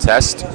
Test.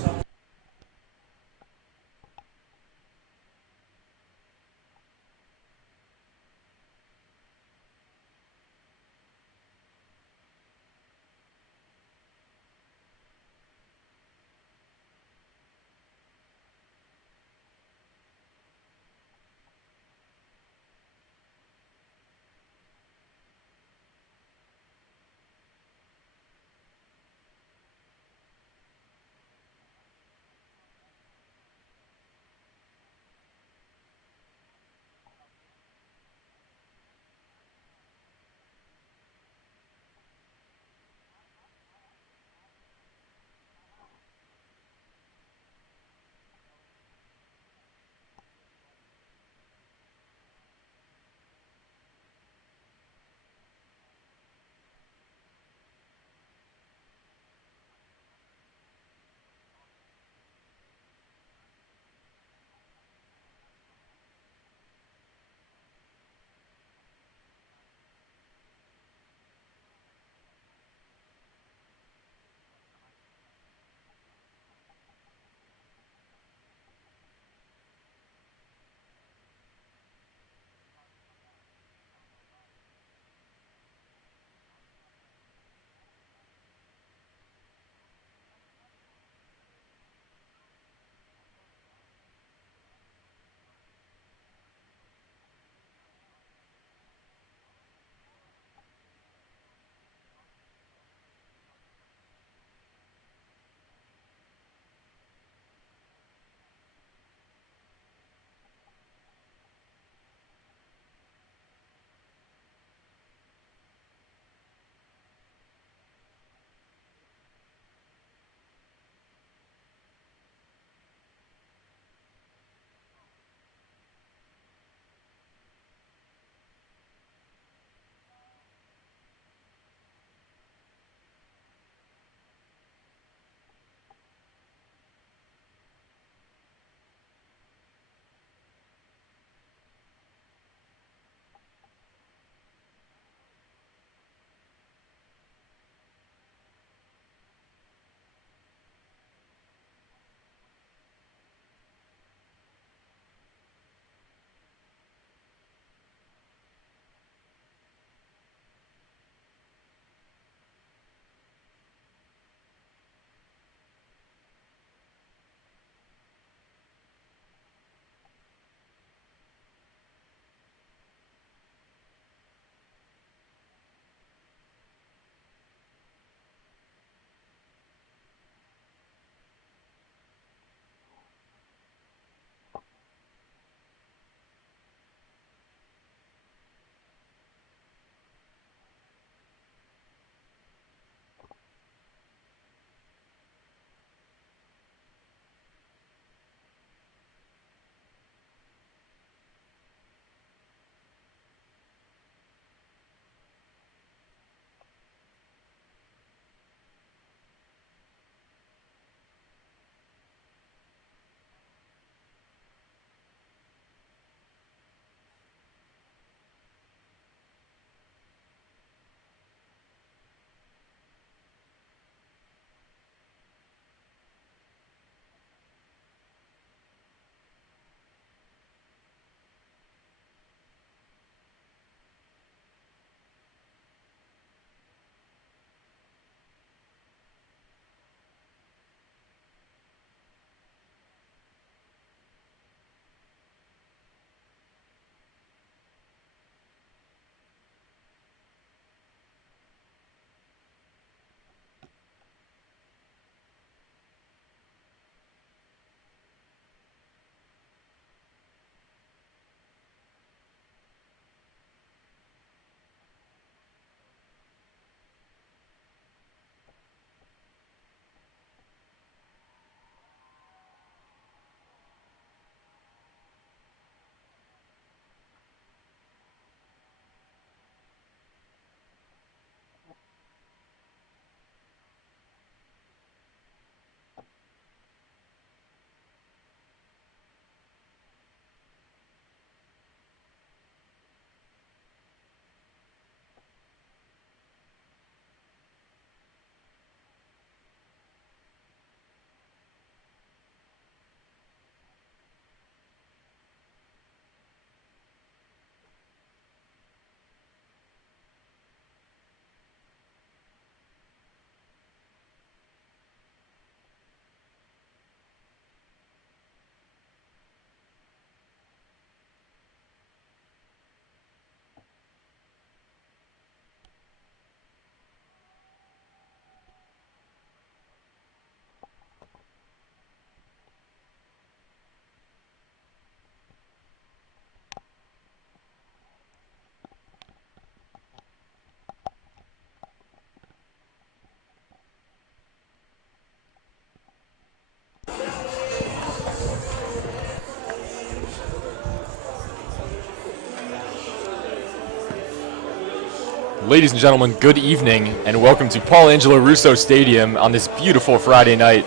Ladies and gentlemen, good evening, and welcome to Paul Angelo Russo Stadium on this beautiful Friday night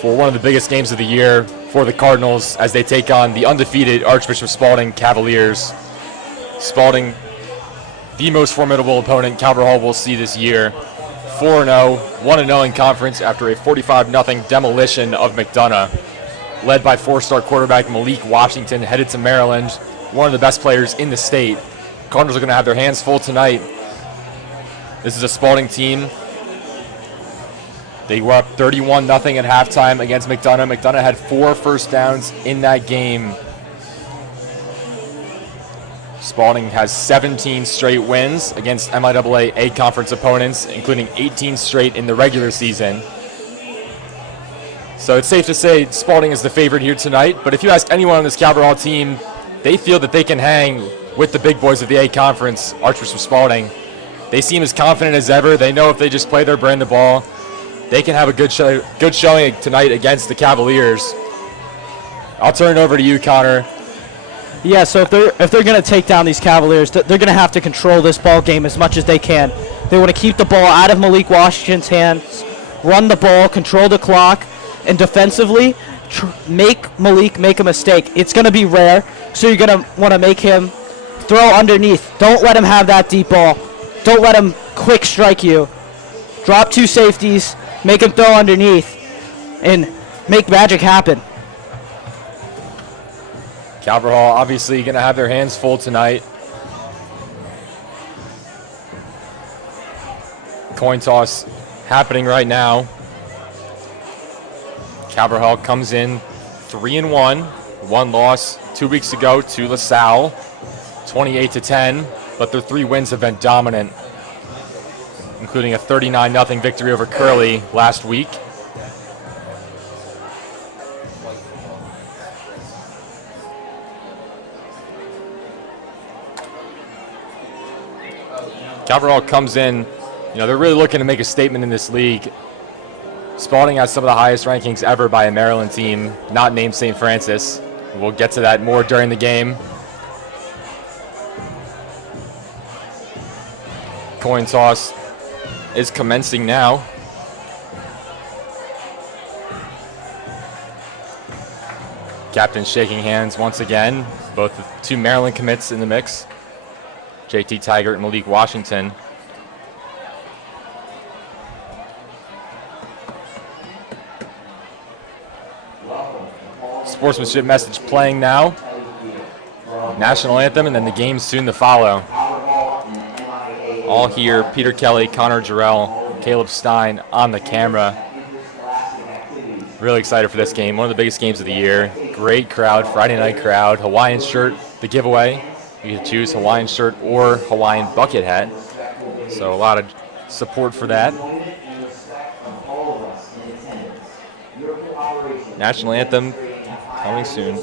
for one of the biggest games of the year for the Cardinals as they take on the undefeated Archbishop Spalding Cavaliers. Spalding, the most formidable opponent Calvert will see this year. 4-0, 1-0 in conference after a 45-0 demolition of McDonough, led by four-star quarterback Malik Washington, headed to Maryland, one of the best players in the state. Cardinals are going to have their hands full tonight. This is a Spalding team. They were up 31-0 at halftime against McDonough. McDonough had 4 first downs in that game. Spalding has 17 straight wins against MIAA A-Conference opponents, including 18 straight in the regular season. So it's safe to say Spalding is the favorite here tonight, but if you ask anyone on this Calvert team, they feel that they can hang with the big boys of the A-Conference, Archbishop Spalding. They seem as confident as ever. They know if they just play their brand of ball, they can have a good showing tonight against the Cavaliers. I'll turn it over to you, Connor. Yeah, so if they're going to take down these Cavaliers, they're going to have to control this ball game as much as they can. They want to keep the ball out of Malik Washington's hands, run the ball, control the clock, and defensively make Malik make a mistake. It's going to be rare, so you're going to want to make him throw underneath. Don't let him have that deep ball. Don't let him quick strike you. Drop 2 safeties, make him throw underneath, and make magic happen. Calvert obviously going to have their hands full tonight. Coin toss happening right now. Calvert comes in 3-1. One loss 2 weeks ago to LaSalle, 28-10, but their 3 wins have been dominant, including a 39-0 victory over Curley last week. Calvert comes in, they're really looking to make a statement in this league. Spalding has some of the highest rankings ever by a Maryland team, not named St. Francis. We'll get to that more during the game. Coin toss is commencing now. Captain shaking hands once again. Both the 2 Maryland commits in the mix. JT Tigert and Malik Washington. Sportsmanship message playing now. National anthem, and then the game soon to follow. All here, Peter Kelly, Connor Jarrell, Caleb Stein on the camera. Really excited for this game. One of the biggest games of the year. Great crowd, Friday night crowd. Hawaiian shirt, the giveaway. You can choose Hawaiian shirt or Hawaiian bucket hat. So a lot of support for that. National anthem coming soon.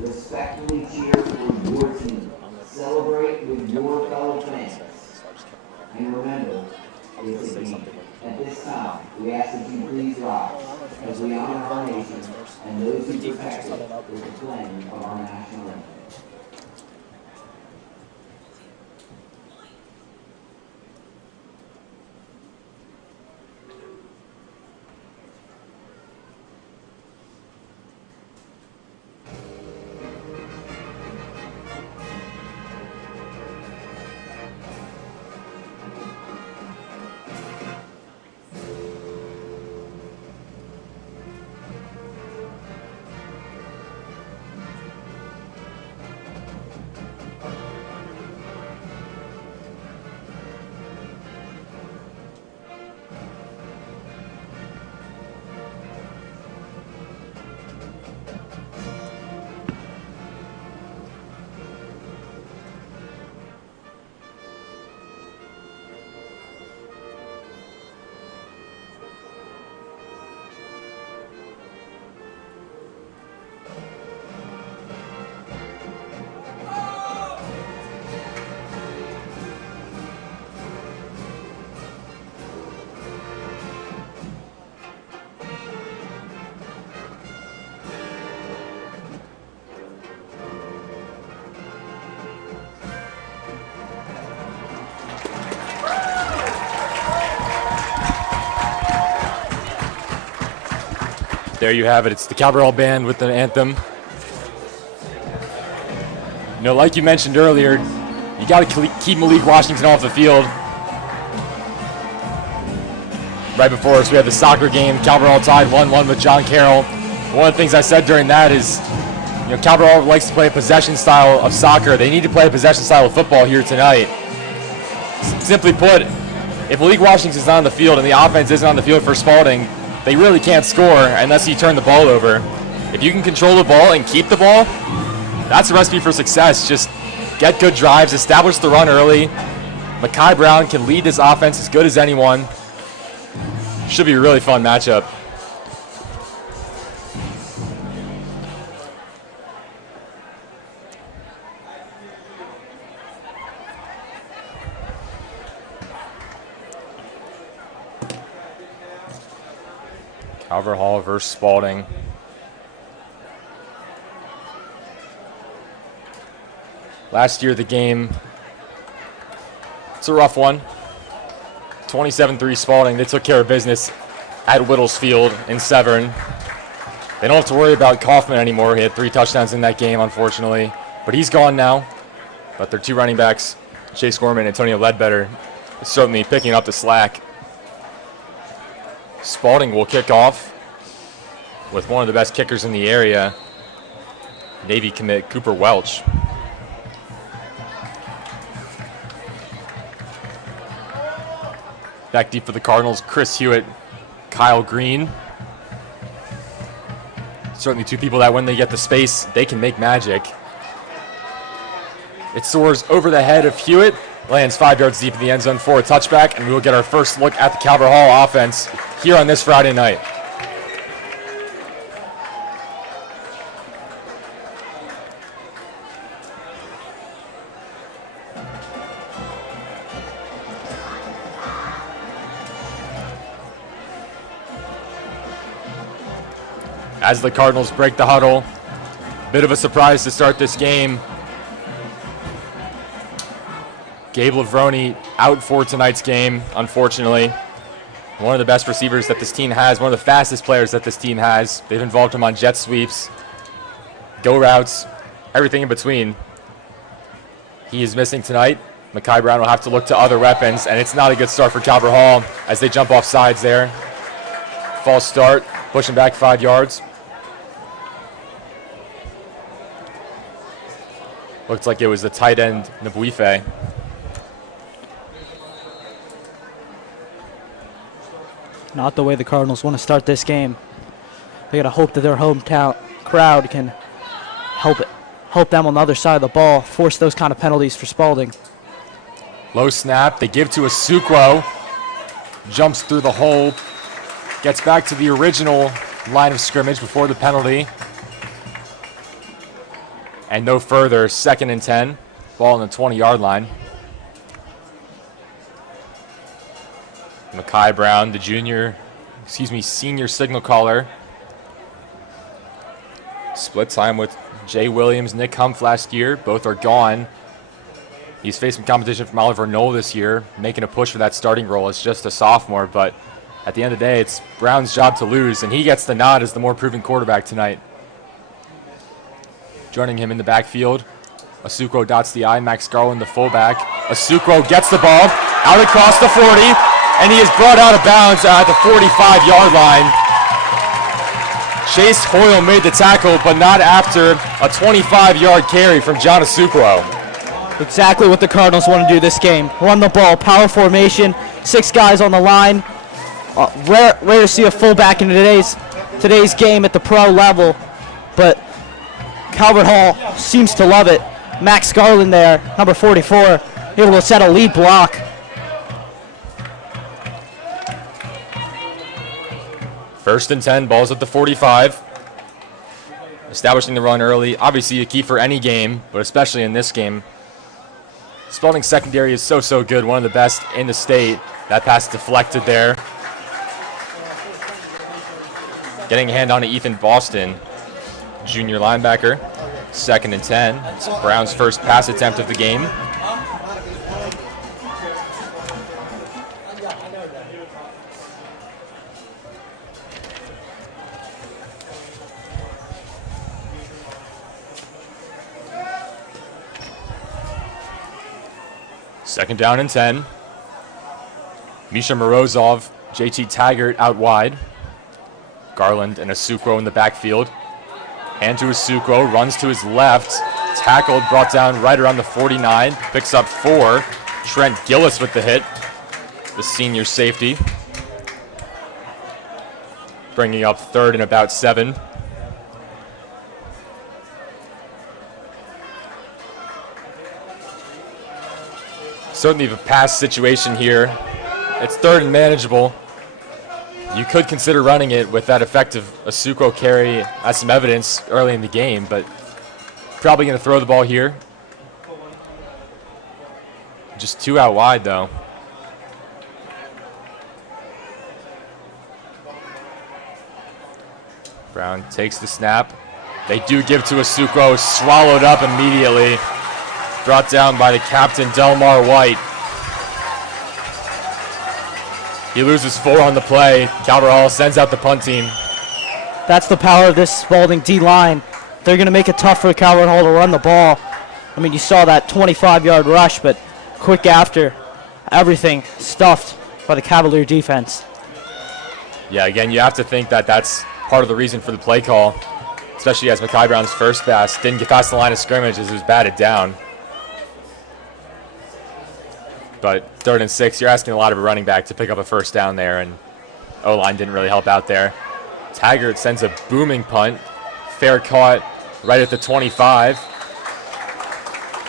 Respectfully cheer for your team. Celebrate with your fellow fans. And remember, at this time, we ask that you please rise as we honor our nation and those who protect it with the playing of our national anthem. There you have it. It's the Cavalier band with the anthem. You know, like you mentioned earlier, you got to keep Malik Washington off the field. Right before us, we had the soccer game. Cavalier tied 1-1 with John Carroll. One of the things I said during that is, you know, Cavalier likes to play a possession style of soccer. They need to play a possession style of football here tonight. Simply put, if Malik Washington's not on the field and the offense isn't on the field for Spalding, they really can't score unless you turn the ball over. If you can control the ball and keep the ball, that's a recipe for success. Just get good drives, establish the run early. Mekhi Brown can lead this offense as good as anyone. Should be a really fun matchup. Calvert Hall versus Spalding. Last year, the game, it's a rough one. 27-3 Spalding. They took care of business at Whittles Field in Severn. They don't have to worry about Kaufman anymore. He had 3 touchdowns in that game, unfortunately. But he's gone now. But their 2 running backs, Chase Gorman and Antonio Ledbetter, are certainly picking up the slack. Spalding will kick off with one of the best kickers in the area, Navy commit Cooper Welch. Back deep for the Cardinals, Chris Hewitt, Kyle Green. Certainly 2 people that when they get the space, they can make magic. It soars over the head of Hewitt, lands 5 yards deep in the end zone for a touchback, and we will get our first look at the Calvert Hall offense here on this Friday night. As the Cardinals break the huddle, bit of a surprise to start this game. Gabe Lavroni out for tonight's game, unfortunately. One of the best receivers that this team has, one of the fastest players that this team has. They've involved him on jet sweeps, go routes, everything in between. He is missing tonight. Mekhi Brown will have to look to other weapons, and it's not a good start for Calvert Hall as they jump off sides there. False start, pushing back 5 yards. Looks like it was the tight end, Nabuife. Not the way the Cardinals want to start this game. They got to hope that their hometown crowd can help them on the other side of the ball, force those kind of penalties for Spalding. Low snap, they give to Asukwo. Jumps through the hole, gets back to the original line of scrimmage before the penalty. And no further, 2nd and 10. Ball on the 20-yard line. Mekhi Brown, the senior signal caller. Split time with Jay Williams, Nick Humph last year. Both are gone. He's faced some competition from Oliver Knoll this year, making a push for that starting role as just a sophomore. But at the end of the day, it's Brown's job to lose, and he gets the nod as the more proven quarterback tonight. Joining him in the backfield, Asukwo dots the I, Max Garland, the fullback. Asukwo gets the ball out across the 40, and he is brought out of bounds at the 45-yard line. Chase Hoyle made the tackle, but not after a 25-yard carry from John Asukwo. Exactly what the Cardinals want to do this game. Run the ball, power formation, 6 guys on the line. Rare to see a fullback in today's game at the pro level, but Calvert Hall seems to love it. Max Garland there, number 44, able to set a lead block. First and 10, balls at the 45. Establishing the run early, obviously a key for any game, but especially in this game. Spalding's secondary is so good, one of the best in the state. That pass deflected there. Getting a hand on to Ethan Boston, junior linebacker. 2nd and 10. It's Brown's first pass attempt of the game. Second down and 10. Misha Morozov, JT Taggart out wide. Garland and Asukwo in the backfield. Hand to Asukwo, runs to his left. Tackled, brought down right around the 49. Picks up 4. Trent Gillis with the hit, the senior safety. Bringing up third and about 7. Certainly the pass situation here. It's third and manageable. You could consider running it with that effective Asukwo carry as some evidence early in the game, but probably going to throw the ball here. Just 2 out wide, though. Brown takes the snap. They do give to Asukwo, swallowed up immediately. Brought down by the captain, Delmar White. He loses 4 on the play. Calvert Hall sends out the punt team. That's the power of this Spalding D-line. They're going to make it tough for Calvert Hall to run the ball. I mean, you saw that 25-yard rush, but quick after, everything stuffed by the Cavalier defense. Yeah, again, you have to think that that's part of the reason for the play call, especially as Mekhi Brown's first pass didn't get past the line of scrimmage as it was batted down. But 3rd and 6, you're asking a lot of a running back to pick up a first down there, and O-line didn't really help out there. Taggart sends a booming punt. Fair caught right at the 25.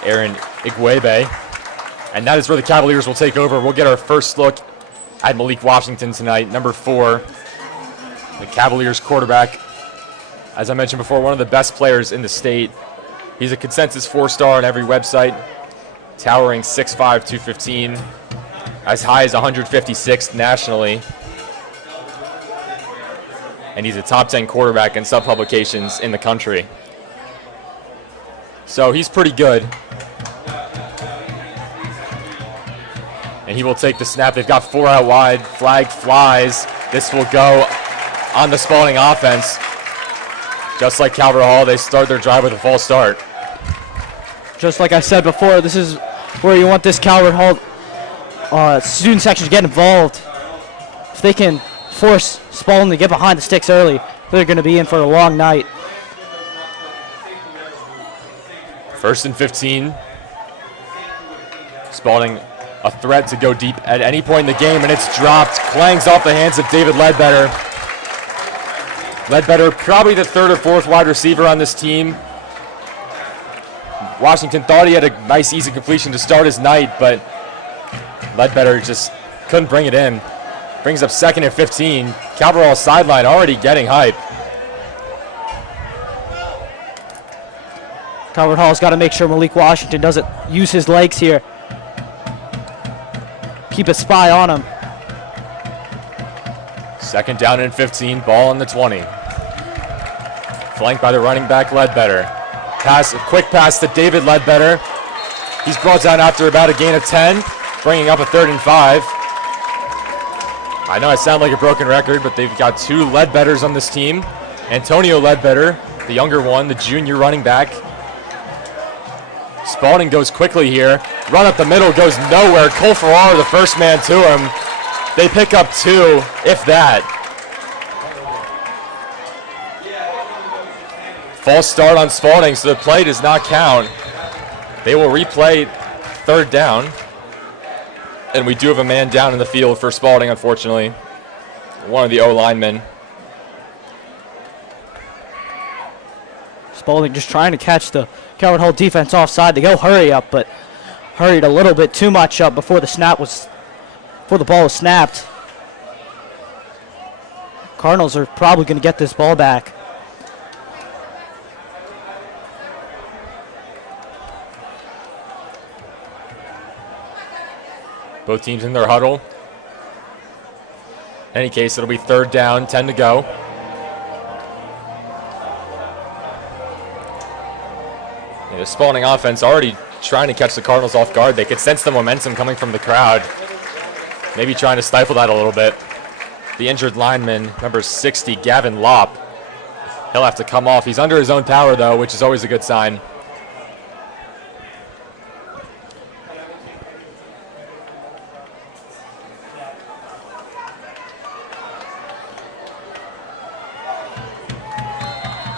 Aaron Igwebe. And that is where the Cavaliers will take over. We'll get our first look at Malik Washington tonight, number 4. The Cavaliers quarterback, as I mentioned before, one of the best players in the state. He's a consensus 4-star on every website. Towering 6'5", 215, as high as 156th nationally. And he's a top 10 quarterback in some publications in the country. So he's pretty good. And he will take the snap. They've got 4 out wide. Flag flies. This will go on the Spalding offense. Just like Calvert Hall, they start their drive with a false start. Just like I said before, this is where you want this Calvert Hall student section to get involved. If they can force Spalding to get behind the sticks early, they're going to be in for a long night. 1st and 15. Spalding a threat to go deep at any point in the game, and it's dropped. Clangs off the hands of David Ledbetter. Ledbetter, probably the 3rd or 4th wide receiver on this team. Washington thought he had a nice, easy completion to start his night, but Ledbetter just couldn't bring it in. Brings up 2nd and 15. Calvert Hall sideline already getting hype. Calvert Hall's got to make sure Malik Washington doesn't use his legs here. Keep a spy on him. 2nd down and 15, ball on the 20. Flanked by the running back, Ledbetter. A quick pass to David Ledbetter. He's brought down after about a gain of 10, bringing up a 3rd and 5. I know I sound like a broken record, but they've got 2 Ledbetters on this team. Antonio Ledbetter, the younger one, the junior running back. Spalding goes quickly here. Run up the middle, goes nowhere. Cole Farrar, the first man to him. They pick up 2, if that. False start on Spalding, so the play does not count. They will replay 3rd down. And we do have a man down in the field for Spalding, unfortunately. One of the O-linemen. Spalding just trying to catch the Calvert Hall defense offside. They go hurry up, but hurried a little bit too much up before the ball was snapped. Cardinals are probably going to get this ball back. Both teams in their huddle. In any case, it'll be 3rd down, 10 to go. Yeah, the Spalding offense already trying to catch the Cardinals off guard. They could sense the momentum coming from the crowd. Maybe trying to stifle that a little bit. The injured lineman, number 60, Gavin Lopp. He'll have to come off. He's under his own power, though, which is always a good sign.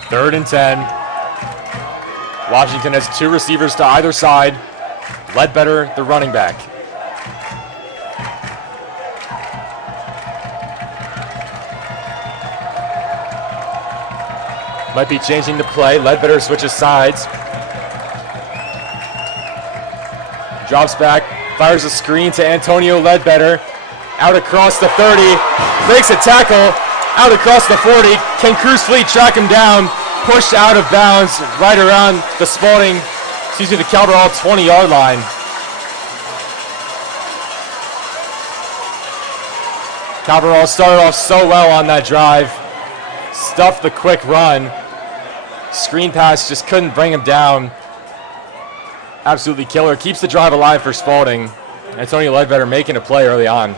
3rd and 10. Washington has 2 receivers to either side. Ledbetter, the running back. Might be changing the play. Ledbetter switches sides. Drops back, fires a screen to Antonio Ledbetter. Out across the 30, breaks a tackle, out across the 40. Can Cruz Fleet track him down? Pushed out of bounds right around the Spalding, the Cavaliers 20-yard line. Cavaliers started off so well on that drive. Stuffed the quick run. Screen pass just couldn't bring him down. Absolutely killer. Keeps the drive alive for Spalding. Antonio Ledbetter making a play early on.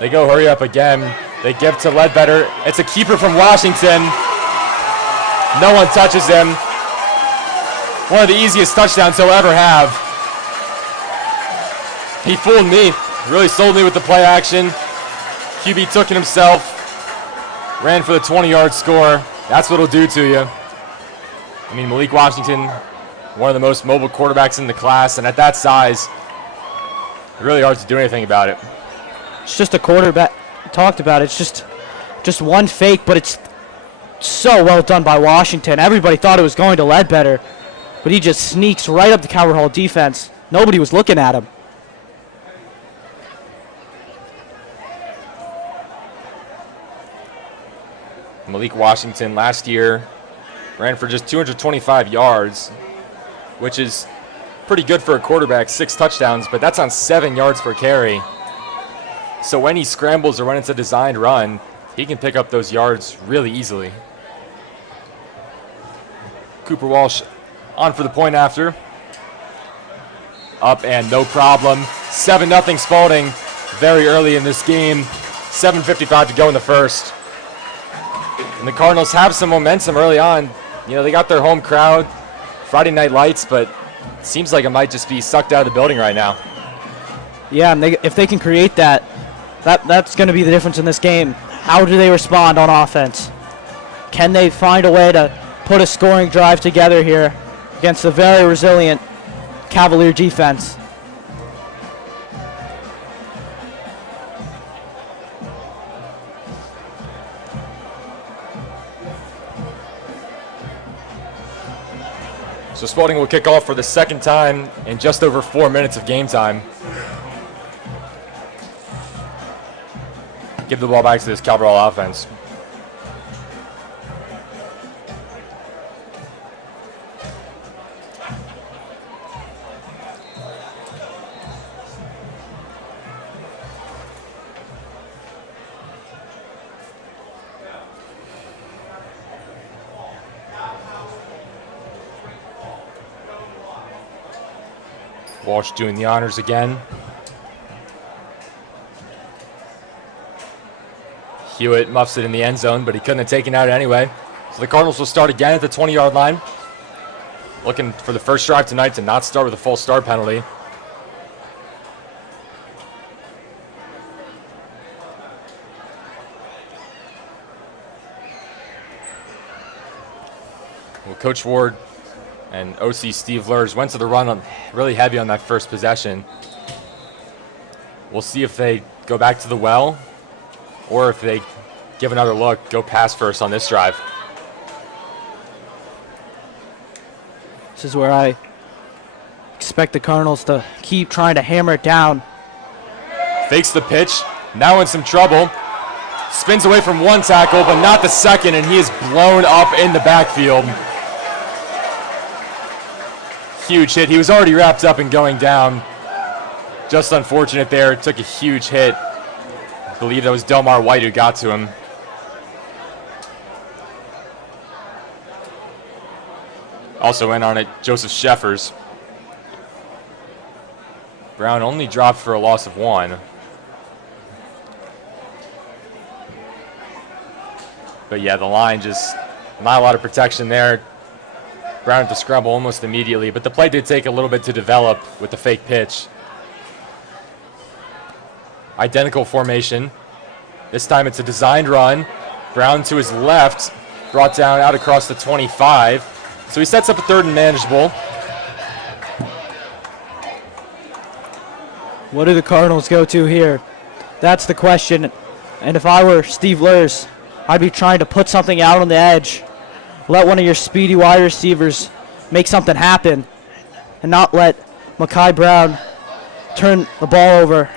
They go hurry up again. They give to Ledbetter. It's a keeper from Washington. No one touches him. One of the easiest touchdowns he'll ever have. He fooled me. Really sold me with the play action. QB took it himself. Ran for the 20-yard score. That's what it'll do to you. I mean, Malik Washington, one of the most mobile quarterbacks in the class, and at that size, really hard to do anything about it. It's just a quarterback. Talked about it. It's just one fake, but it's so well done by Washington. Everybody thought it was going to Ledbetter, but he just sneaks right up the Coward Hall defense. Nobody was looking at him. Malik Washington last year ran for just 225 yards, which is pretty good for a quarterback, 6 touchdowns, but that's on 7 yards per carry. So when he scrambles or when it's a designed run, he can pick up those yards really easily. Cooper Walsh on for the point after. Up and no problem. 7-0 Spalding very early in this game. 7:55 to go in the first. And the Cardinals have some momentum early on. You know, they got their home crowd, Friday Night Lights, but it seems like it might just be sucked out of the building right now. Yeah, and if they can create that's going to be the difference in this game. How do they respond on offense? Can they find a way to put a scoring drive together here against a very resilient Cavalier defense? So Spalding will kick off for the second time in just over 4 minutes of game time. Give the ball back to this Cavalier offense. Walsh doing the honors again. Hewitt muffs it in the end zone, but he couldn't have taken it out anyway. So the Cardinals will start again at the 20-yard line. Looking for the first drive tonight to not start with a full start penalty. Well, Coach Ward and OC Steve Lurs went to the run really heavy on that first possession. We'll see if they go back to the well or if they give another look, go pass first on this drive. This is where I expect the Cardinals to keep trying to hammer it down. Fakes the pitch, now in some trouble. Spins away from one tackle, but not the second, and he is blown up in the backfield. Huge hit. He was already wrapped up and going down. Just unfortunate there. Took a huge hit. I believe that was Delmar White who got to him. Also in on it, Joseph Sheffers. Brown only dropped for a loss of 1. But yeah, the line just not a lot of protection there. Brown had to scramble almost immediately, but the play did take a little bit to develop with the fake pitch. Identical formation. This time it's a designed run. Brown to his left, brought down out across the 25. So he sets up a 3rd and manageable. What do the Cardinals go to here? That's the question. And if I were Steve Lurs, I'd be trying to put something out on the edge. Let one of your speedy wide receivers make something happen and not let Mekhi Brown turn the ball over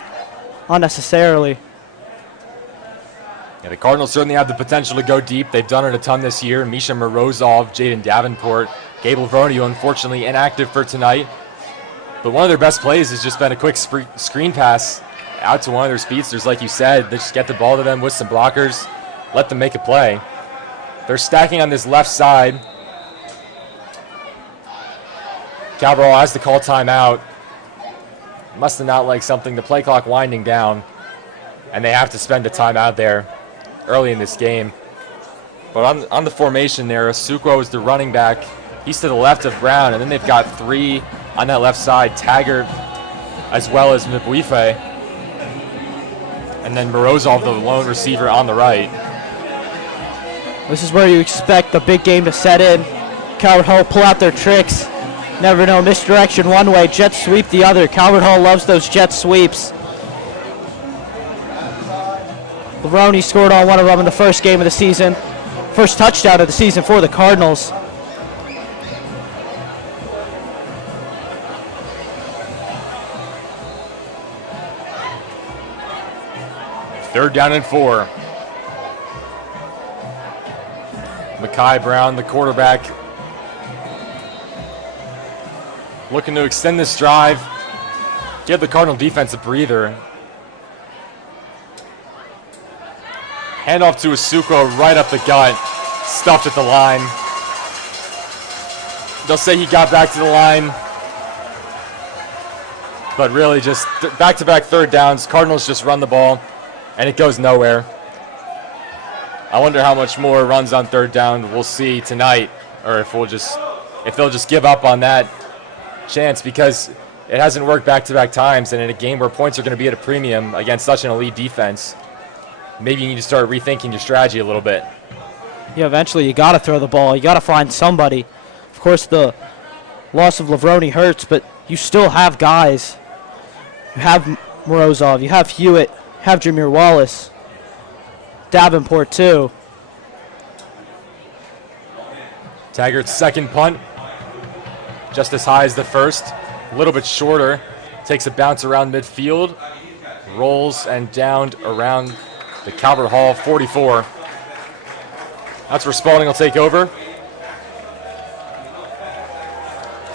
unnecessarily. Yeah, the Cardinals certainly have the potential to go deep. They've done it a ton this year. Misha Morozov, Jaden Davenport, Gabe Lavroni, unfortunately inactive for tonight. But one of their best plays has just been a quick screen pass out to one of their speedsters, like you said. They just get the ball to them with some blockers, let them make a play. They're stacking on this left side. Cabral has to call timeout. Must have not liked something. The play clock winding down, and they have to spend the timeout there early in this game. But on the formation there, Asuquo is the running back. He's to the left of Brown, and then they've got 3 on that left side, Taggart as well as Mbuife. And then Morozov, the lone receiver, on the right. This is where you expect the big game to set in. Calvert Hall pull out their tricks. Never know, misdirection one way, jet sweep the other. Calvert Hall loves those jet sweeps. Lavroni scored on one of them in the first game of the season. First touchdown of the season for the Cardinals. Third down and 4. Mekhi Brown, the quarterback, looking to extend this drive, give the Cardinal defense a breather. Handoff to Asuquo right up the gut, stuffed at the line. They'll say he got back to the line, but really just back-to-back 3rd downs. Cardinals just run the ball, and it goes nowhere. I wonder how much more runs on 3rd down we'll see tonight, or if they'll just give up on that chance, because it hasn't worked back-to-back times, and in a game where points are going to be at a premium against such an elite defense, maybe you need to start rethinking your strategy a little bit. Yeah, eventually you got to throw the ball. You got to find somebody. Of course, the loss of Lavroni hurts, but you still have guys. You have Morozov, you have Hewitt, you have Jameer Wallace, Davenport too. Taggart's second punt, just as high as the first, a little bit shorter. Takes a bounce around midfield, rolls and downed around the Calvert Hall 44. That's where Spalding will take over.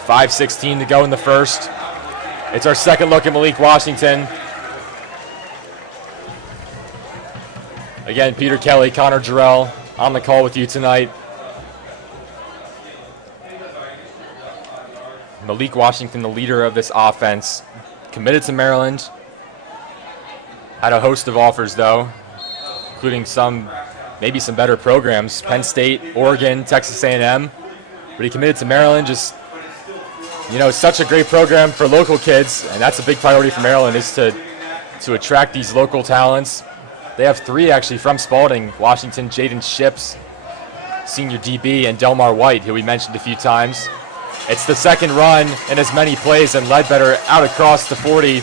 5:16 to go in the first. It's our second look at Malik Washington. Again, Peter Kelly, Connor Jarrell on the call with you tonight. Malik Washington, the leader of this offense, committed to Maryland. Had a host of offers, though, including maybe some better programs, Penn State, Oregon, Texas A&M. But he committed to Maryland. Just, such a great program for local kids, and that's a big priority for Maryland, is to attract these local talents. They have 3 actually from Spalding: Washington, Jaden Ships, senior DB, and Delmar White, who we mentioned a few times. It's the second run in as many plays, and Ledbetter out across the 40,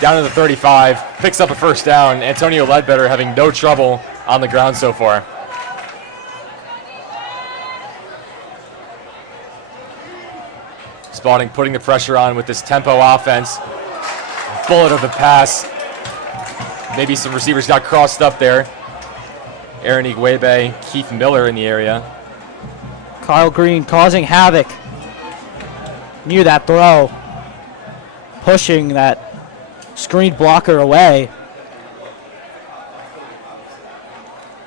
down to the 35, picks up a first down. Antonio Ledbetter having no trouble on the ground so far. Spalding putting the pressure on with this tempo offense. Bullet of the pass. Maybe some receivers got crossed up there. Aaron Igwebe, Keith Miller in the area. Kyle Green causing havoc near that throw, pushing that screen blocker away.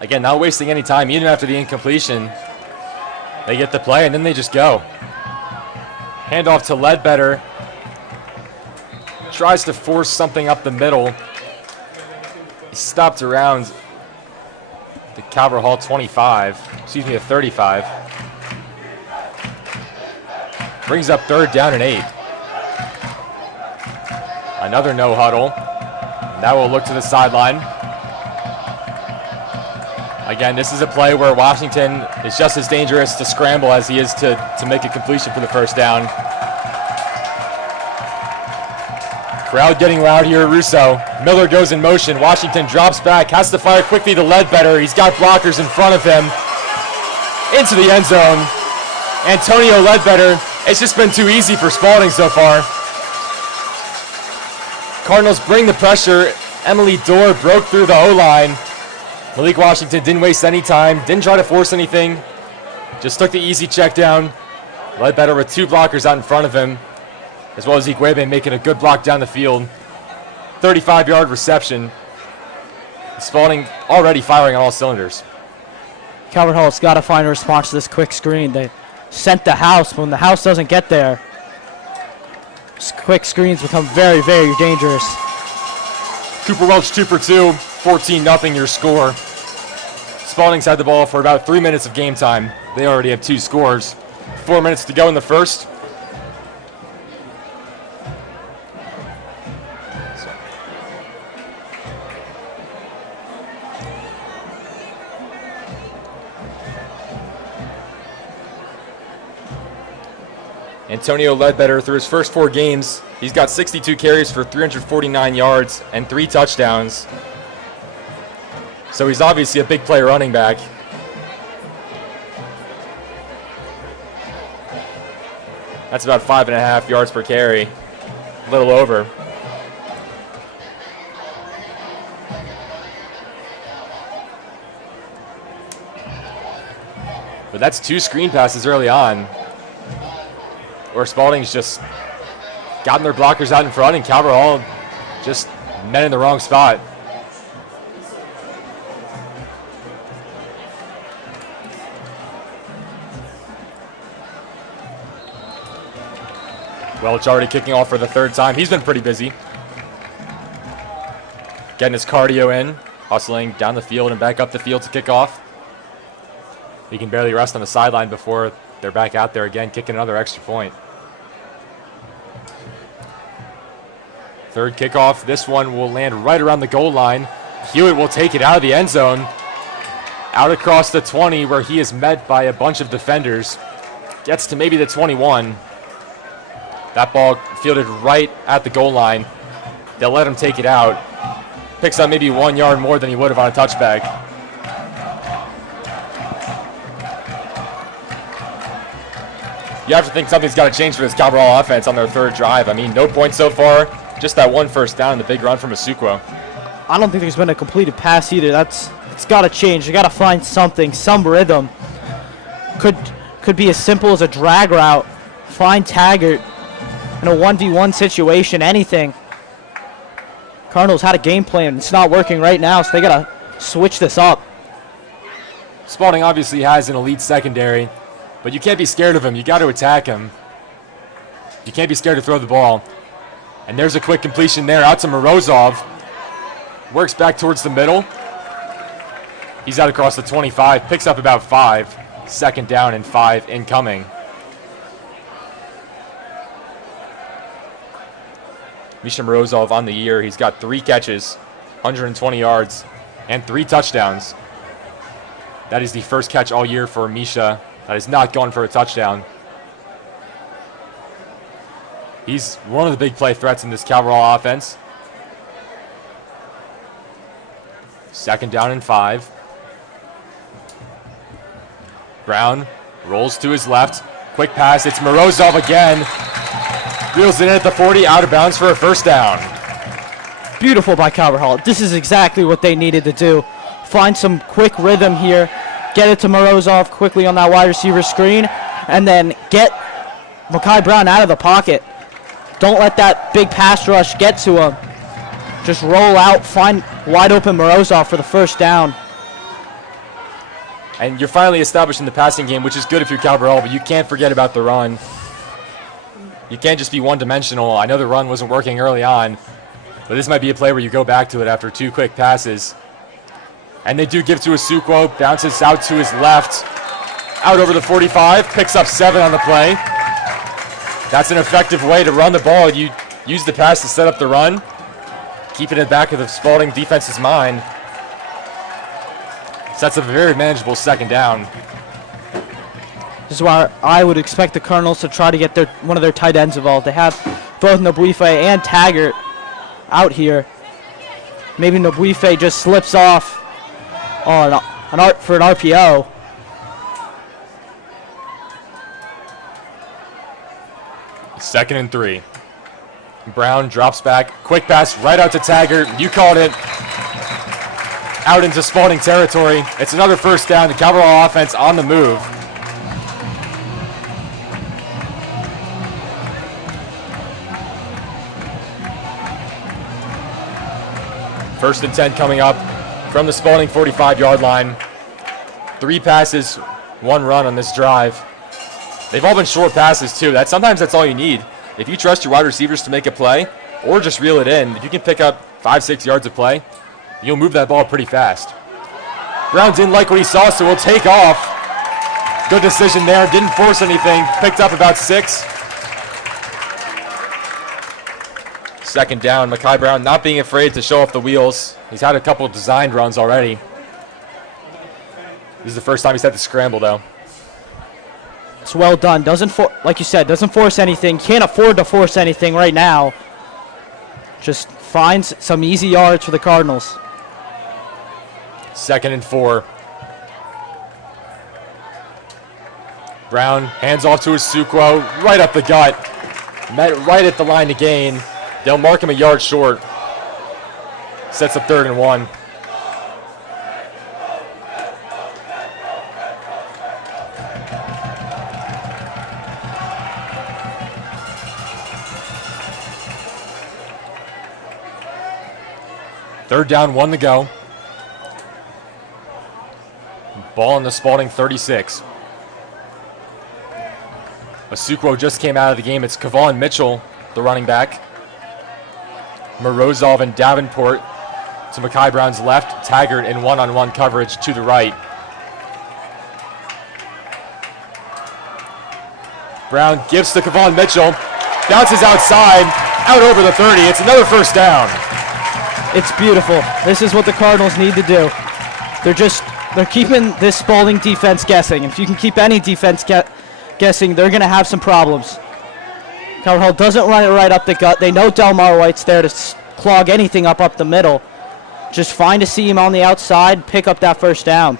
Again, not wasting any time, even after the incompletion. They get the play, and then they just go. Handoff to Ledbetter. Tries to force something up the middle. He stopped around the Calvert Hall 35, 35. Brings up 3rd down and 8. Another no huddle. Now we'll look to the sideline. Again, this is a play where Washington is just as dangerous to scramble as he is to make a completion for the first down. Crowd getting loud here at Russo. Miller goes in motion. Washington drops back, has to fire quickly to Ledbetter. He's got blockers in front of him. Into the end zone. Antonio Ledbetter. It's just been too easy for Spalding so far. Cardinals bring the pressure. Emily Dorr broke through the O-line. Malik Washington didn't waste any time, didn't try to force anything. Just took the easy check down. Ledbetter with 2 blockers out in front of him, as well as Igwebe making a good block down the field. 35-yard reception. Spalding already firing on all cylinders. Calvert Hall's got to find a response to this quick screen. They sent the house. When the house doesn't get there, quick screens become very, very dangerous. Cooper Welch 2 for 2, 14-0 your score. Spalding's had the ball for about 3 minutes of game time. They already have 2 scores. 4 minutes to go in the first. Antonio Ledbetter, through his first 4 games, he's got 62 carries for 349 yards and 3 touchdowns. So he's obviously a big play running back. That's about 5.5 yards per carry, a little over. But that's 2 screen passes early on, where Spalding's just gotten their blockers out in front and Calvert Hall just met in the wrong spot. Welch already kicking off for the 3rd time. He's been pretty busy. Getting his cardio in, hustling down the field and back up the field to kick off. He can barely rest on the sideline before they're back out there again, kicking another extra point. 3rd kickoff. This one will land right around the goal line. Hewitt will take it out of the end zone. Out across the 20, where he is met by a bunch of defenders. Gets to maybe the 21. That ball fielded right at the goal line. They'll let him take it out. Picks up maybe 1 yard more than he would have on a touchback. You have to think something's got to change for this Calvert Hall offense on their 3rd drive. I mean, no points so far. Just that 1 first down and the big run from Asuquo. I don't think there's been a completed pass either. It's got to change. You got to find something, some rhythm. Could be as simple as a drag route. Find Taggart in a 1v1 situation, anything. Cardinals had a game plan. It's not working right now, so they got to switch this up. Spalding obviously has an elite secondary, but you can't be scared of him. You got to attack him. You can't be scared to throw the ball. And there's a quick completion there out to Morozov. Works back towards the middle. He's out across the 25, picks up about 5. 2nd down and 5 incoming. Misha Morozov on the year. He's got 3 catches, 120 yards, and 3 touchdowns. That is the first catch all year for Misha that has not gone for a touchdown. He's one of the big play threats in this Calvert Hall offense. 2nd down and 5. Brown rolls to his left. Quick pass. It's Morozov again. Reels it in at the 40, out of bounds for a 1st down. Beautiful by Calvert Hall. This is exactly what they needed to do. Find some quick rhythm here. Get it to Morozov quickly on that wide receiver screen. And then get Makai Brown out of the pocket. Don't let that big pass rush get to him. Just roll out, find wide open Morozov for the 1st down. And you're finally establishing the passing game, which is good if you're Calvert Hall, but you can't forget about the run. You can't just be one-dimensional. I know the run wasn't working early on, but this might be a play where you go back to it after 2 quick passes. And they do give to Asuquo, bounces out to his left, out over the 45, picks up 7 on the play. That's an effective way to run the ball. You use the pass to set up the run, keep it in the back of the Spalding defense's mind. Sets up a very manageable second down. This is why I would expect the Cardinals to try to get one of their tight ends involved. They have both Nabuife and Taggart out here. Maybe Nabuife just slips off for an RPO. Second and 3. Brown drops back. Quick pass right out to Taggart. You called it. Out into Spalding territory. It's another first down. The Cavalier offense on the move. First and 10 coming up from the Spalding 45-yard line. 3 passes, 1 run on this drive. They've all been short passes too. Sometimes that's all you need. If you trust your wide receivers to make a play or just reel it in, if you can pick up 5-6 yards of play, you'll move that ball pretty fast. Brown didn't like what he saw, so will take off. Good decision there. Didn't force anything. Picked up about 6. Second down. Mekhi Brown not being afraid to show off the wheels. He's had a couple of designed runs already. This is the first time he's had to scramble, though. It's well done. Like you said, doesn't force anything. Can't afford to force anything right now. Just finds some easy yards for the Cardinals. Second and 4. Brown hands off to Isukwo, right up the gut. Met right at the line to gain. They'll mark him a yard short. Sets up 3rd and 1. Third down, 1 to go. Ball in the Spalding 36. Isukwo just came out of the game. It's Kavon Mitchell, the running back. Morozov and Davenport to Mekhi Brown's left. Taggart in one-on-one coverage to the right. Brown gives to Kavon Mitchell. Bounces outside, out over the 30. It's another first down. It's beautiful. This is what the Cardinals need to do. They're keeping this Spalding defense guessing. If you can keep any defense guessing, they're going to have some problems. Cowherd doesn't run it right up the gut. They know Delmar White's there to clog anything up the middle. Just find a seam on the outside, pick up that first down.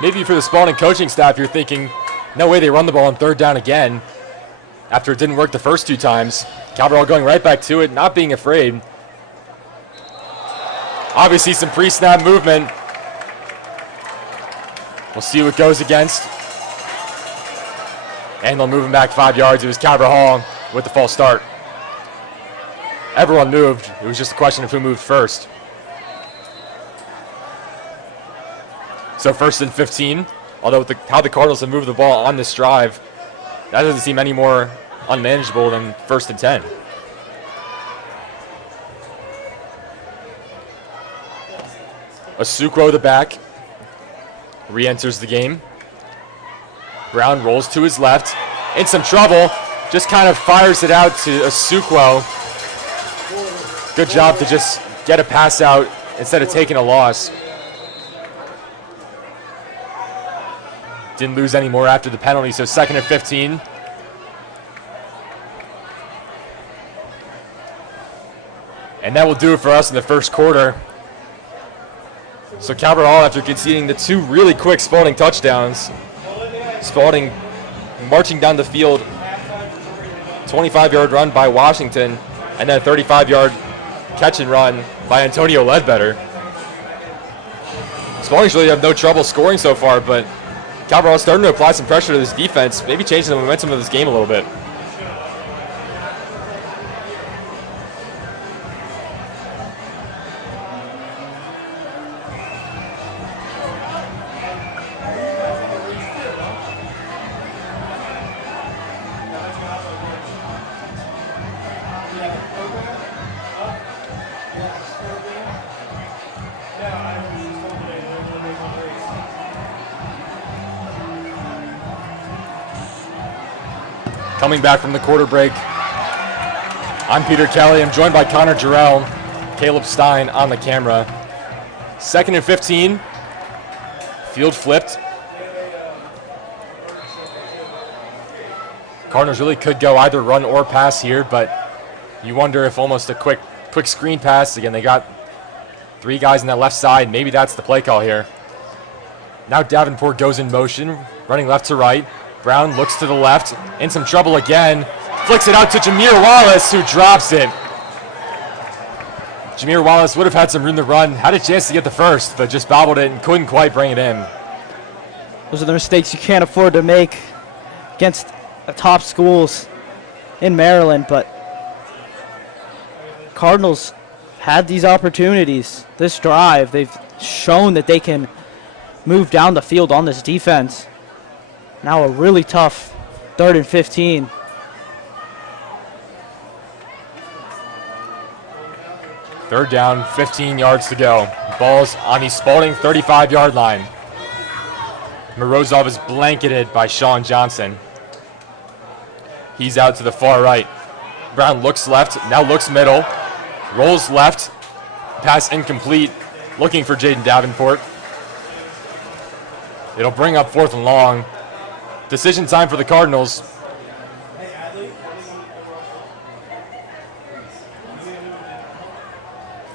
Maybe for the Spalding coaching staff, you're thinking, no way they run the ball on 3rd down again after it didn't work the first 2 times. Cavalier going right back to it, not being afraid. Obviously some pre-snap movement. We'll see what goes against. And they'll move him back 5 yards. It was Cavalier with the false start. Everyone moved. It was just a question of who moved first. So 1st and 15. Although with how the Cardinals have moved the ball on this drive, that doesn't seem any more unmanageable than 1st and 10. Isukwo, the back, re-enters the game. Brown rolls to his left, in some trouble, just kind of fires it out to Isukwo. Good job to just get a pass out instead of taking a loss. Didn't lose any more after the penalty, so 2nd and 15. And that will do it for us in the first quarter. So Cavalier, after conceding the 2 really quick Spalding touchdowns, Spalding marching down the field, 25-yard run by Washington, and then a 35-yard catch and run by Antonio Ledbetter. Spalding's really have no trouble scoring so far, but Cavalier starting to apply some pressure to this defense, maybe changing the momentum of this game a little bit. Coming back from the quarter break, I'm Peter Kelly. I'm joined by Connor Jarrell, Caleb Stein on the camera. 2nd and 15. Field flipped. Cardinals really could go either run or pass here, but you wonder if almost a quick screen pass. Again, they got 3 guys on that left side. Maybe that's the play call here. Now Davenport goes in motion, running left to right. Brown looks to the left, in some trouble again. Flicks it out to Jameer Wallace, who drops it. Jameer Wallace would have had some room to run, had a chance to get the first, but just bobbled it and couldn't quite bring it in. Those are the mistakes you can't afford to make against the top schools in Maryland, but Cardinals had these opportunities. This drive, they've shown that they can move down the field on this defense. Now a really tough 3rd and 15. Third down, 15 yards to go. Ball's on the Spalding 35-yard line. Morozov is blanketed by Sean Johnson. He's out to the far right. Brown looks left, now looks middle. Rolls left, pass incomplete, looking for Jaden Davenport. It'll bring up 4th and long. Decision time for the Cardinals.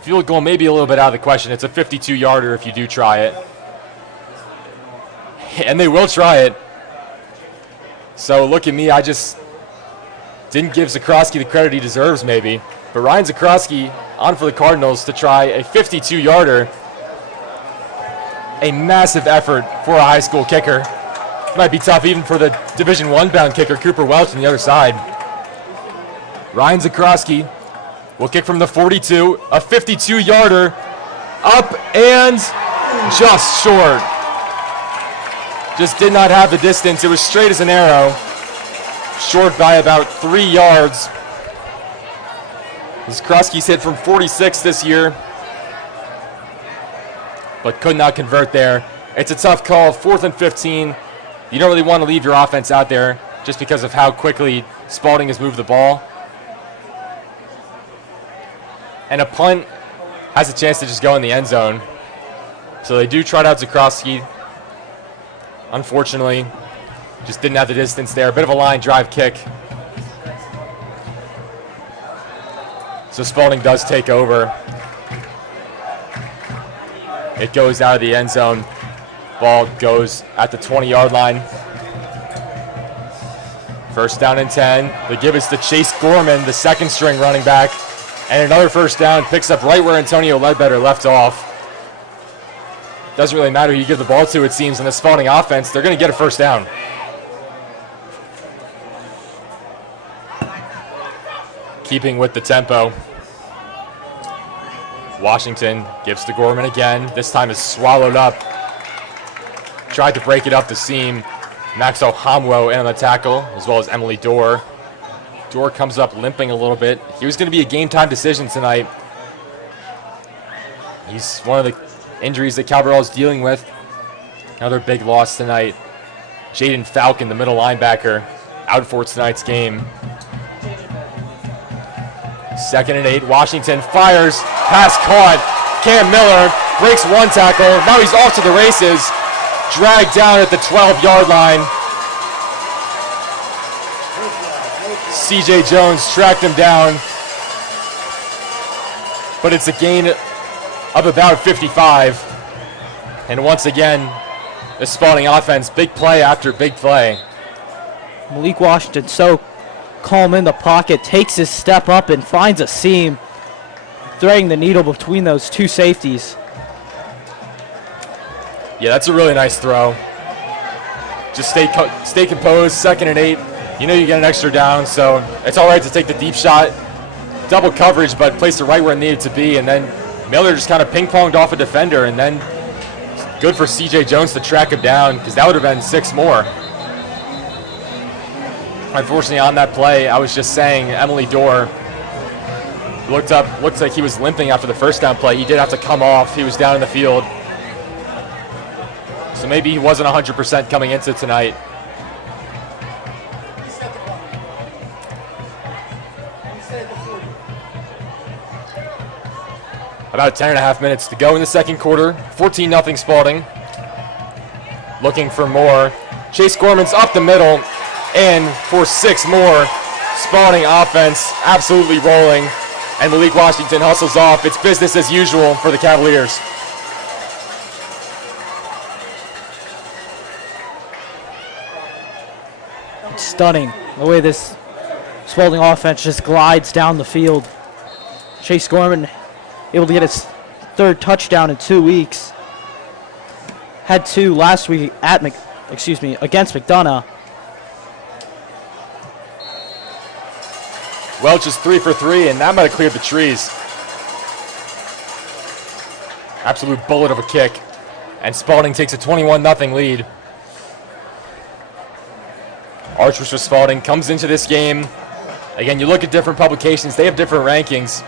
Field goal may be a little bit out of the question. It's a 52-yarder if you do try it. And they will try it. So look at me, I just didn't give Zakroski the credit he deserves maybe. But Ryan Zakroski on for the Cardinals to try a 52-yarder. A massive effort for a high school kicker. Might be tough even for the Division I bound kicker, Cooper Welch, on the other side. Ryan Zakroski will kick from the 42, a 52-yarder, up and just short. Just did not have the distance. It was straight as an arrow, short by about 3 yards. Zakroski's hit from 46 this year, but could not convert there. It's a tough call, 4th and 15. You don't really want to leave your offense out there just because of how quickly Spalding has moved the ball. And a punt has a chance to just go in the end zone. So they do trot out Zakroski. Unfortunately, just didn't have the distance there. A bit of a line drive kick. So Spalding does take over. It goes out of the end zone. Ball goes at the 20-yard line. 1st down and 10. They give us to Chase Gorman, the 2nd-string running back. And another 1st down, picks up right where Antonio Ledbetter left off. Doesn't really matter who you give the ball to, it seems, in the Spalding offense. They're going to get a 1st down. Keeping with the tempo. Washington gives to Gorman again. This time is swallowed up. Tried to break it up the seam. Maxo Hamwo in on the tackle, as well as Emily Dorr. Dorr comes up limping a little bit. He was going to be a game-time decision tonight. He's one of the injuries that Cavaliers is dealing with. Another big loss tonight. Jaden Falcon, the middle linebacker, out for tonight's game. 2nd and 8. Washington fires. Pass caught. Cam Miller breaks one tackle. Now he's off to the races. Dragged down at the 12-yard line. C.J. Jones tracked him down. But it's a gain of about 55. And once again, the Spalding offense, big play after big play. Malik Washington so calm in the pocket, takes his step up and finds a seam, threading the needle between those 2 safeties. Yeah, that's a really nice throw. Just stay composed, 2nd and 8. You know you get an extra down, so it's all right to take the deep shot. Double coverage, but placed it right where it needed to be. And then Miller just kind of ping-ponged off a defender, and then good for C.J. Jones to track him down, because that would have been 6 more. Unfortunately, on that play, I was just saying Emily Dorr looked like he was limping after the 1st down play. He did have to come off. He was down in the field. So maybe he wasn't 100% coming into tonight. About 10.5 minutes to go in the second quarter. 14-0 Spalding. Looking for more. Chase Gorman's up the middle, and for 6 more. Spalding offense absolutely rolling, and Malik Washington hustles off. It's business as usual for the Cavaliers. It's stunning the way this Spalding offense just glides down the field. Chase Gorman able to get his 3rd touchdown in 2 weeks. Had 2 last week against McDonough. Welch is 3 for 3, and that might have cleared the trees. Absolute bullet of a kick. And Spalding takes a 21-0 lead. Archbishop Spalding comes into this game. Again, you look at different publications, they have different rankings.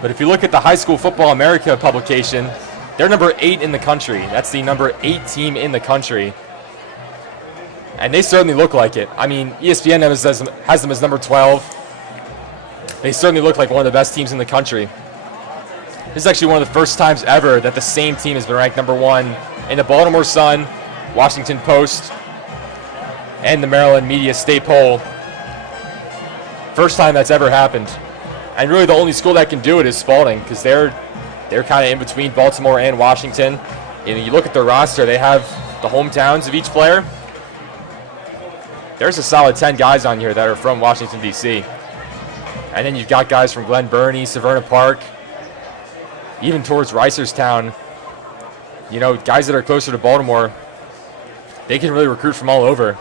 But if you look at the High School Football America publication, they're number 8 in the country. That's the number 8 team in the country. And they certainly look like it. I mean, ESPN has them as number 12. They certainly look like one of the best teams in the country. This is actually one of the first times ever that the same team has been ranked number 1 in the Baltimore Sun, Washington Post, and the Maryland Media State Poll. First time that's ever happened. And really the only school that can do it is Spalding, because they're kind of in between Baltimore and Washington. And you look at their roster, they have the hometowns of each player. There's a solid 10 guys on here that are from Washington, D.C. And then you've got guys from Glen Burnie, Severna Park, even towards Reisterstown. You know, guys that are closer to Baltimore, they can really recruit from all over.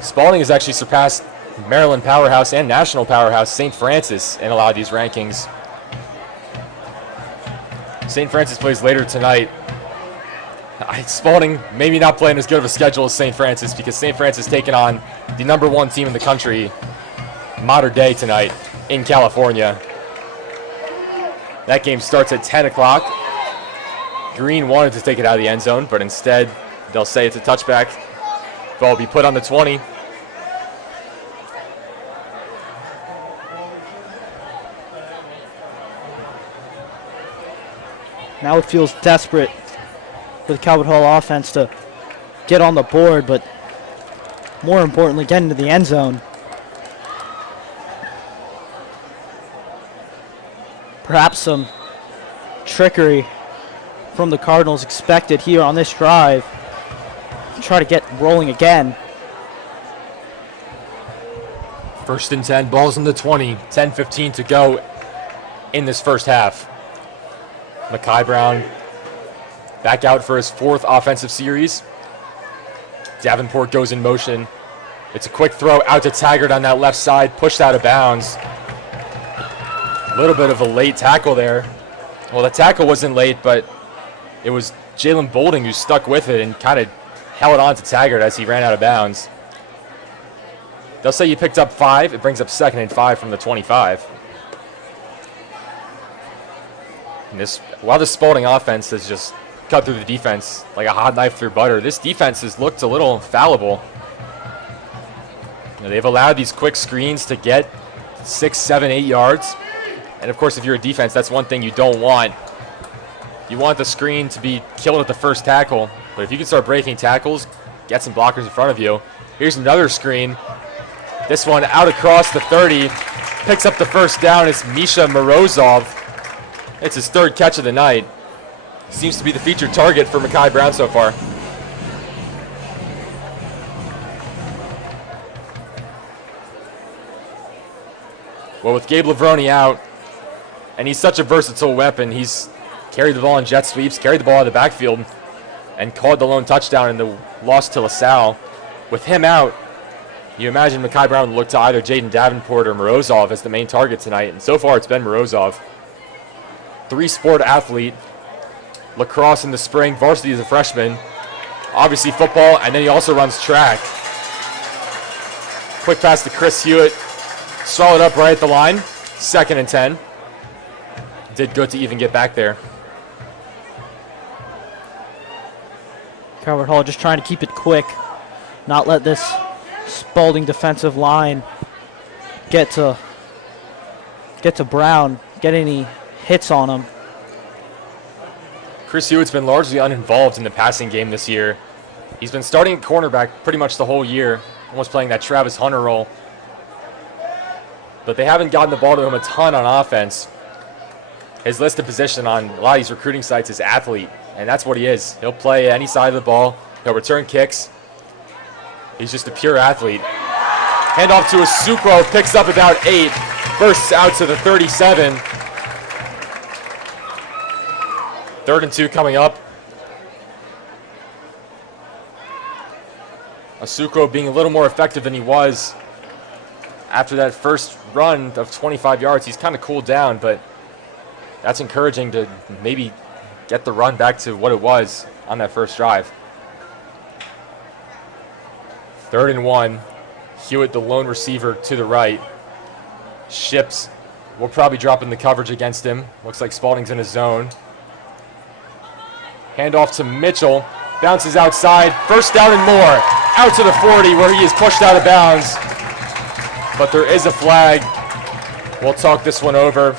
Spalding has actually surpassed Maryland powerhouse and national powerhouse St. Francis in a lot of these rankings. St. Francis plays later tonight. Spalding maybe not playing as good of a schedule as St. Francis, because St. Francis taking on the number 1 team in the country, Modern Day, tonight in California. That game starts at 10 o'clock. Green wanted to take it out of the end zone, but instead they'll say it's a touchback. Ball will be put on the 20. Now it feels desperate for the Calvert Hall offense to get on the board, but more importantly, get into the end zone. Perhaps some trickery from the Cardinals expected here on this drive. Try to get rolling again. 1st and 10, ball's in the 20, 10:15 to go in this first half. Makai Brown back out for his 4th offensive series. Davenport goes in motion. It's a quick throw out to Taggart on that left side, pushed out of bounds. A little bit of a late tackle there. Well, the tackle wasn't late, but it was Jalen Bolding who stuck with it and kind of held on to Taggart as he ran out of bounds. They'll say you picked up 5. It brings up 2nd and 5 from the 25. And while the Spalding offense has just cut through the defense like a hot knife through butter, this defense has looked a little fallible. You know, they've allowed these quick screens to get 6, 7, 8 yards. And of course, if you're a defense, that's one thing you don't want. You want the screen to be killed at the first tackle. But if you can start breaking tackles, get some blockers in front of you. Here's another screen. This one out across the 30. Picks up the first down. It's Misha Morozov. It's his 3rd catch of the night. Seems to be the featured target for Makai Brown so far. Well, with Gabe Lavroni out, and he's such a versatile weapon, he's carried the ball in jet sweeps, carried the ball out of the backfield, and called the lone touchdown in the loss to LaSalle. With him out, you imagine Makai Brown would look to either Jaden Davenport or Morozov as the main target tonight, and so far it's been Morozov. 3-sport athlete, lacrosse in the spring, varsity as a freshman, obviously football, and then he also runs track. Quick pass to Chris Hewitt, saw it up right at the line, 2nd and 10. Did good to even get back there. Calvert Hall just trying to keep it quick, not let this Spalding defensive line get to Brown, get any hits on him. Chris Hewitt's been largely uninvolved in the passing game this year. He's been starting at cornerback pretty much the whole year, almost playing that Travis Hunter role. But they haven't gotten the ball to him a ton on offense. His listed position on a lot of these recruiting sites is athlete, and that's what he is. He'll play any side of the ball. He'll return kicks. He's just a pure athlete. Handoff to Asukro, picks up about 8, bursts out to the 37. 3rd and 2 coming up. Asukro being a little more effective than he was after that first run of 25 yards. He's kind of cooled down, but that's encouraging to maybe get the run back to what it was on that first drive. 3rd and 1. Hewitt, the lone receiver, to the right. Ships will probably drop in the coverage against him. Looks like Spalding's in his zone. Handoff to Mitchell. Bounces outside. 1st down and more. Out to the 40 where he is pushed out of bounds. But there is a flag. We'll talk this one over.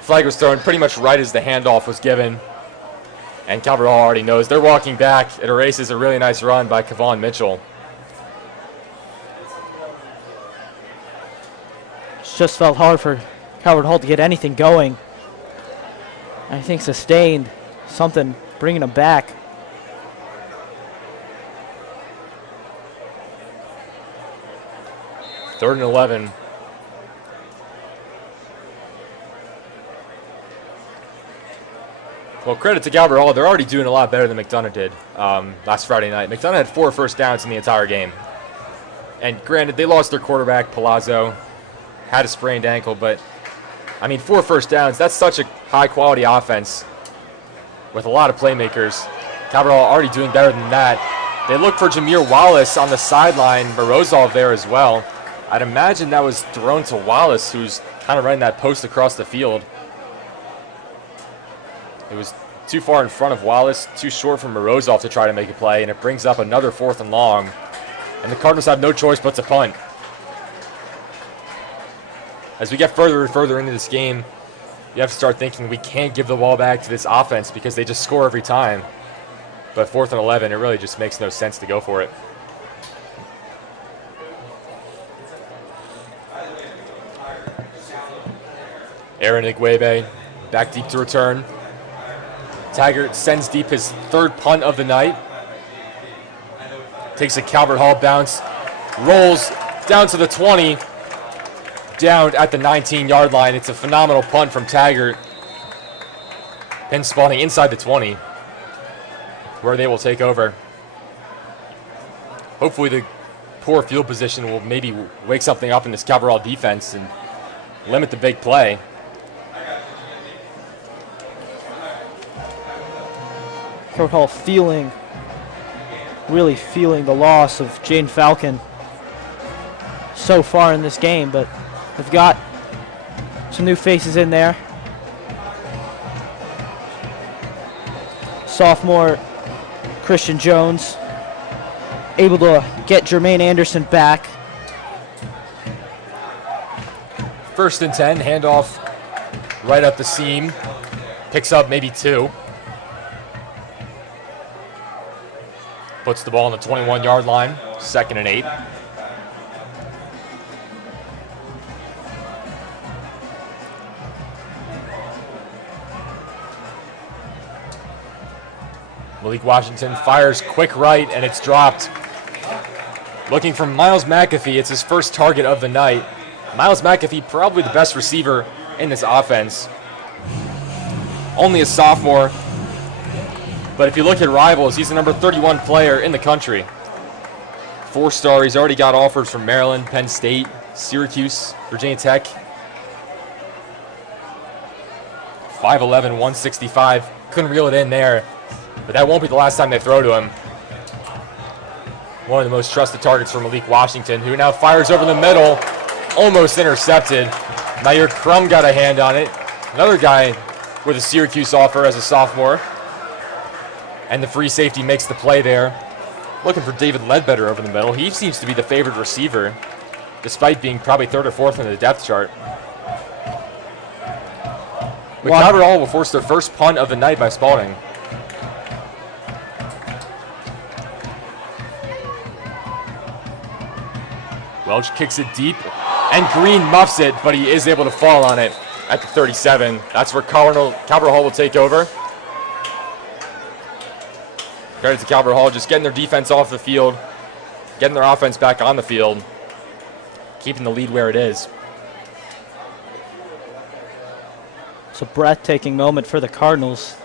Flag was thrown pretty much right as the handoff was given. And Calvert Hall already knows. They're walking back. It erases a really nice run by Kevon Mitchell. Just felt hard for Calvert Hall to get anything going. I think sustained something bringing him back. Third and 11. Well, credit to Calvert Hall. They're already doing a lot better than McDonough did last Friday night. McDonough had 4 first downs in the entire game. And granted, they lost their quarterback, Palazzo. Had a sprained ankle, but, I mean, 4 first downs, that's such a high-quality offense with a lot of playmakers. Calvert Hall already doing better than that. They look for Jameer Wallace on the sideline, Morozov there as well. I'd imagine that was thrown to Wallace, who's kind of running that post across the field. It was too far in front of Wallace, too short for Morozov to try to make a play, and it brings up another 4th and long. And the Cardinals have no choice but to punt. As we get further and further into this game, you have to start thinking we can't give the ball back to this offense because they just score every time. But 4th and 11, it really just makes no sense to go for it. Aaron Igwebe back deep to return. Taggart sends deep his 3rd punt of the night. Takes a Calvert Hall bounce. Rolls down to the 20. Down at the 19-yard line. It's a phenomenal punt from Taggart. Penn Spalding inside the 20, where they will take over. Hopefully the poor field position will maybe wake something up in this Calvert Hall defense and limit the big play. Calvert Hall really feeling the loss of Jane Falcon so far in this game, but they've got some new faces in there. Sophomore Christian Jones able to get Jermaine Anderson back. 1st and 10, handoff right up the seam. Picks up maybe 2. Puts the ball on the 21-yard line, 2nd and 8. Malik Washington fires quick right, and it's dropped. Looking for Miles McAfee. It's his first target of the night. Miles McAfee, probably the best receiver in this offense. Only a sophomore. But if you look at rivals, he's the number 31 player in the country. 4-star. He's already got offers from Maryland, Penn State, Syracuse, Virginia Tech. 5'11", 165. Couldn't reel it in there. But that won't be the last time they throw to him. One of the most trusted targets for Malik Washington, who now fires over the middle. Almost intercepted. Nair Crum got a hand on it. Another guy with a Syracuse offer as a sophomore. And the free safety makes the play there. Looking for David Ledbetter over the middle. He seems to be the favored receiver, despite being probably third or fourth in the depth chart. McCaverhall will force their first punt of the night by Spalding. Welch kicks it deep, and Green muffs it, but he is able to fall on it at the 37. That's where Cavaliers will take over. Credit to Cavaliers, just getting their defense off the field, getting their offense back on the field, keeping the lead where it is. It's a breathtaking moment for the Cardinals.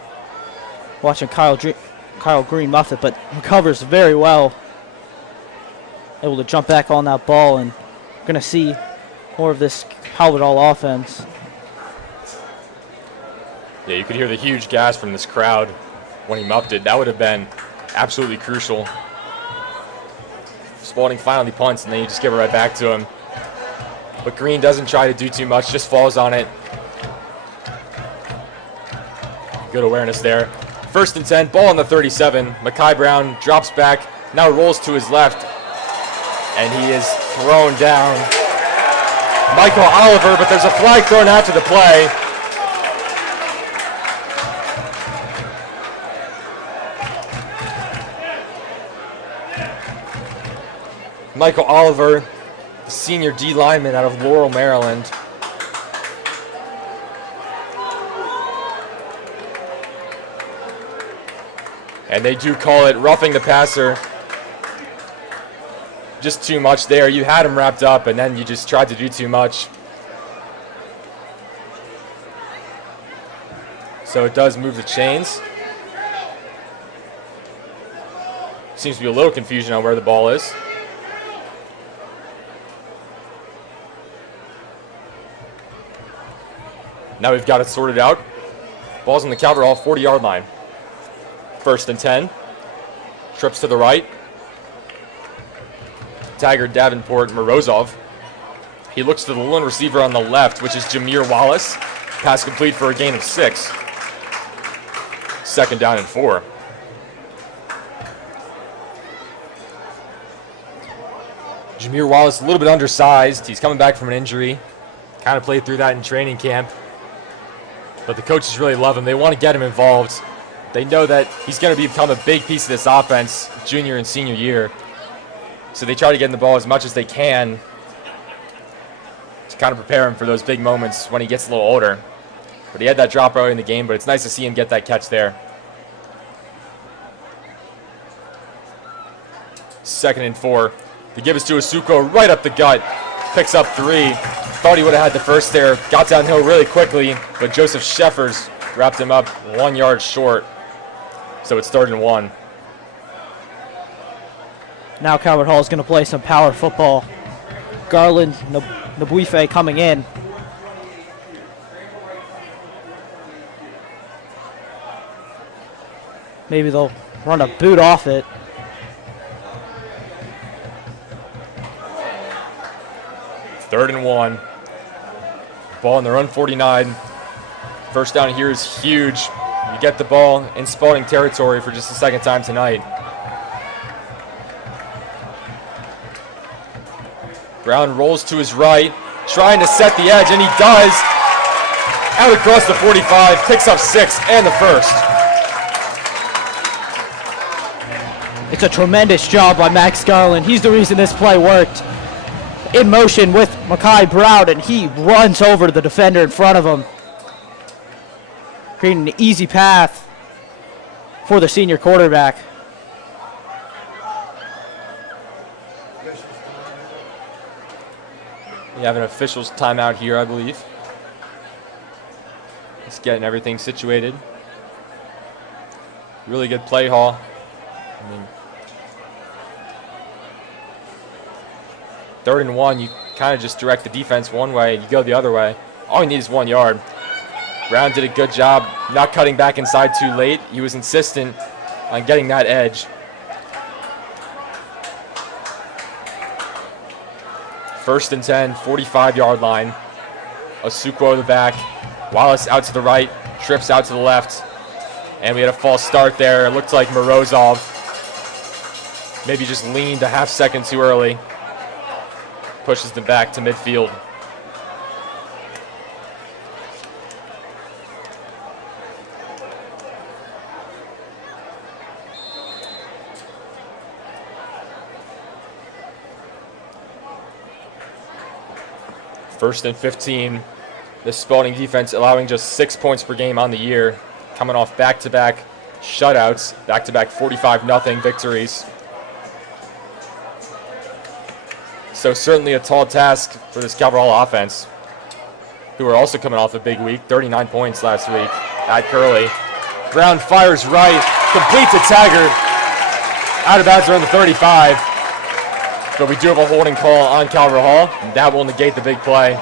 Watching Kyle Green muff it, but recovers very well. Able to jump back on that ball, and we're going to see more of this Cavaliers offense. Yeah, you could hear the huge gas from this crowd when he muffed it. That would have been absolutely crucial. Spalding finally punts, and then you just give it right back to him. But Green doesn't try to do too much, just falls on it. Good awareness there. 1st and 10, ball on the 37. Mekhi Brown drops back, now rolls to his left, and he is thrown down. Michael Oliver, but there's a flag thrown after the play. Michael Oliver, the senior D lineman out of Laurel, Maryland. And they do call it roughing the passer. Just too much there. You had him wrapped up, and then you just tried to do too much. So it does move the chains. Seems to be a little confusion on where the ball is. Now we've got it sorted out. Ball's on the Cavaliers 40-yard line. 1st and 10. Trips to the right. Taggart, Davenport, Morozov. He looks to the lone receiver on the left, which is Jameer Wallace. Pass complete for a gain of 6. 2nd down and 4. Jameer Wallace, a little bit undersized. He's coming back from an injury. Kind of played through that in training camp. But the coaches really love him. They want to get him involved. They know that he's going to become a big piece of this offense junior and senior year. So they try to get in the ball as much as they can to kind of prepare him for those big moments when he gets a little older. But he had that drop early in the game, but it's nice to see him get that catch there. 2nd and 4. The give is to Asuko right up the gut. Picks up 3. Thought he would have had the first there. Got downhill really quickly, but Joseph Sheffers wrapped him up 1 yard short. So it's 3rd and 1. Now Cavaliers is going to play some power football. Garland, Nabuife coming in. Maybe they'll run a boot off it. Third and 1. Ball on their own 49. First down here is huge. You get the ball in Spalding territory for just the 2nd time tonight. Brown rolls to his right, trying to set the edge, and he does. Out across the 45, picks up 6 and the 1st. It's a tremendous job by Max Garland. He's the reason this play worked. In motion with Mekhi Brown, and he runs over the defender in front of him, creating an easy path for the senior quarterback. We have an official's timeout here, I believe. Just getting everything situated. Really good play, Hall. I mean, 3rd and 1, you kind of just direct the defense one way, you go the other way. All you need is 1 yard. Brown did a good job not cutting back inside too late. He was insistent on getting that edge. 1st and 10, 45-yard line. Asuko the back. Wallace out to the right, trips out to the left. And we had a false start there. It looked like Morozov maybe just leaned a half second too early. Pushes them back to midfield. First and 15. The Spalding defense allowing just 6 points per game on the year, coming off back-to-back shutouts, back-to-back 45-0 victories. So certainly a tall task for this Cavalier offense, who are also coming off a big week, 39 points last week at Curley. Brown fires right, completes a Taggart, out of bounds around the 35. But we do have a holding call on Calvert Hall, and that will negate the big play.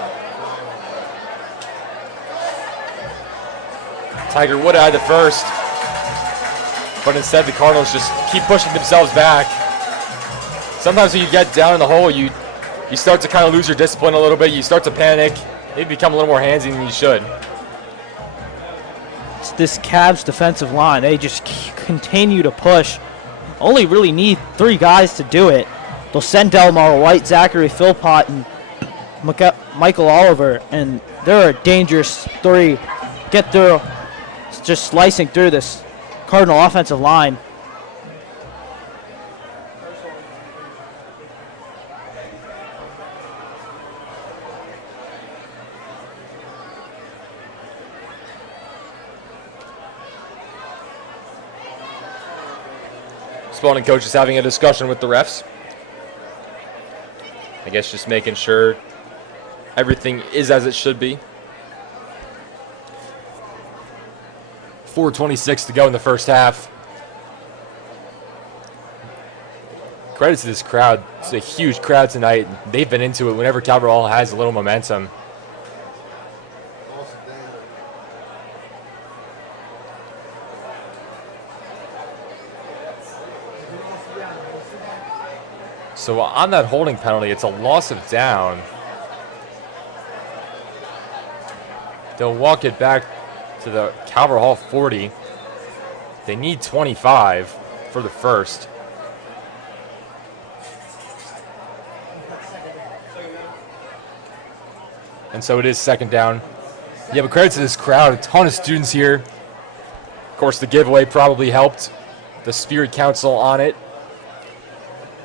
Tiger would have had the first, but instead the Cardinals just keep pushing themselves back. Sometimes when you get down in the hole, you start to kind of lose your discipline a little bit. You start to panic. Maybe become a little more handsy than you should. It's this Cavs defensive line. They just continue to push. Only really need 3 guys to do it. They'll send Delmar White, Zachary Philpott, and Michael Oliver, and they're a dangerous 3. Get through, just slicing through this Cardinal offensive line. Spalding coach is having a discussion with the refs. I guess just making sure everything is as it should be. 4:26 to go in the first half. Credit to this crowd. It's a huge crowd tonight. They've been into it whenever Cavaliers has a little momentum. So on that holding penalty, it's a loss of down. They'll walk it back to the Calvert Hall 40. They need 25 for the first. And so it is second down. Yeah, but credit to this crowd. A ton of students here. Of course, the giveaway probably helped. The Spirit Council on it.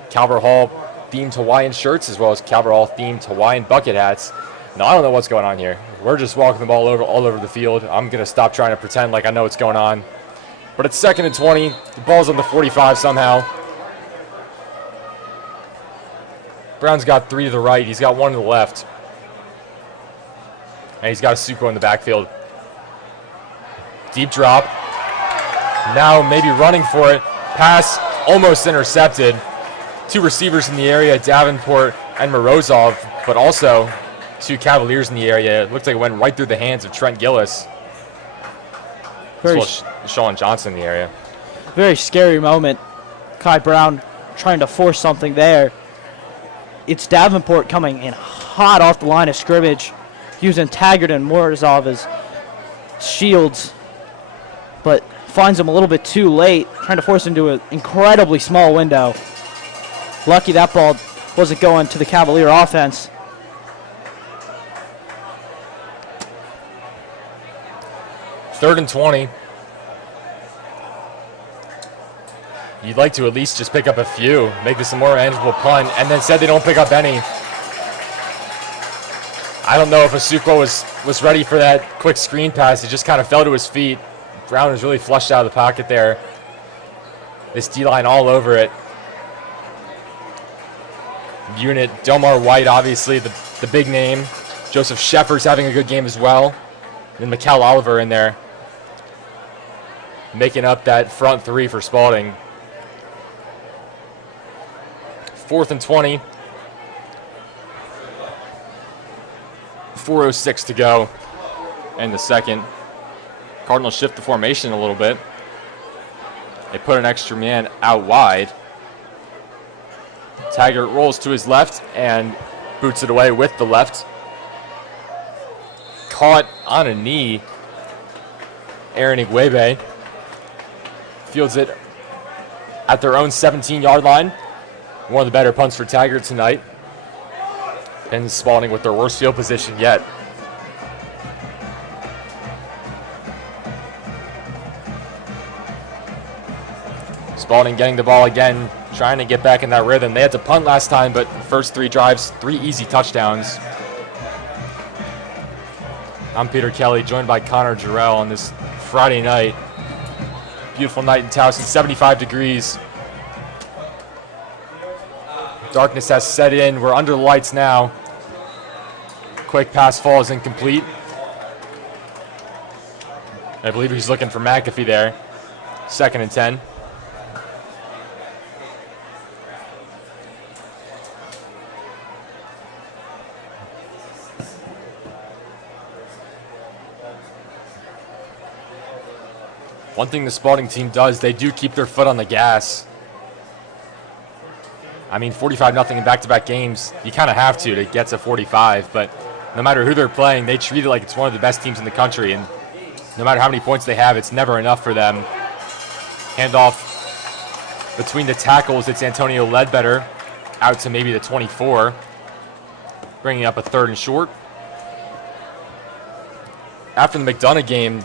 Calvert Hall themed Hawaiian shirts, as well as Calvert Hall themed Hawaiian bucket hats. Now, I don't know what's going on here. We're just walking the ball all over the field. I'm going to stop trying to pretend like I know what's going on. But it's second and 20. The ball's on the 45 somehow. Brown's got 3 to the right. He's got 1 to the left. And he's got a Suko in the backfield. Deep drop. Now maybe running for it. Pass almost intercepted. 2 receivers in the area, Davenport and Morozov, but also 2 Cavaliers in the area. It looked like it went right through the hands of Trent Gillis. As well as Sean Johnson in the area. Very scary moment. Kai Brown trying to force something there. It's Davenport coming in hot off the line of scrimmage, using Taggart and Morozov as shields, but finds him a little bit too late, trying to force him into an incredibly small window. Lucky that ball wasn't going to the Cavalier offense. Third and 20. You'd like to at least just pick up a few, make this a more manageable punt, and then said they don't pick up any. I don't know if Asuquo was ready for that quick screen pass. He just kind of fell to his feet. Brown was really flushed out of the pocket there. This D-line all over it. Unit, Delmar White, obviously the big name. Joseph Shepard's having a good game as well. And then Mikal Oliver in there, making up that front 3 for Spalding. 4th and 20. 4:06 to go in the second. Cardinals shift the formation a little bit. They put an extra man out wide. Taggart rolls to his left and boots it away with the left. Caught on a knee. Aaron Igwebe fields it at their own 17-yard line. One of the better punts for Taggart tonight. And Spalding with their worst field position yet. Spalding getting the ball again, trying to get back in that rhythm. They had to punt last time, but first 3 drives, 3 easy touchdowns. I'm Peter Kelly, joined by Connor Jarrell on this Friday night. Beautiful night in Towson, 75 degrees. Darkness has set in. We're under the lights now. Quick pass falls incomplete. I believe he's looking for McAfee there. 2nd and 10. One thing the Spalding team does, they do keep their foot on the gas. I mean, 45-0 in back-to-back games, you kind of have to get to 45, but no matter who they're playing, they treat it like it's one of the best teams in the country, and no matter how many points they have, it's never enough for them. Handoff between the tackles, it's Antonio Ledbetter out to maybe the 24, bringing up a 3rd and short. After the McDonough game,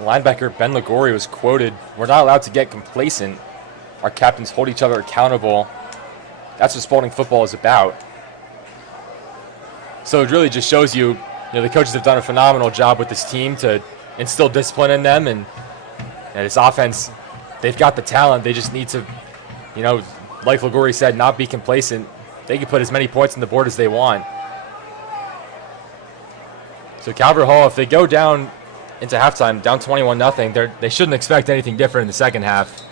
linebacker Ben Ligori was quoted, "We're not allowed to get complacent. Our captains hold each other accountable. That's what Spalding football is about." So it really just shows you, the coaches have done a phenomenal job with this team to instill discipline in them, and this offense, they've got the talent. They just need to, like Ligori said, not be complacent. They can put as many points on the board as they want. So Calvert Hall, if they go down into halftime, down 21-0, they shouldn't expect anything different in the second half.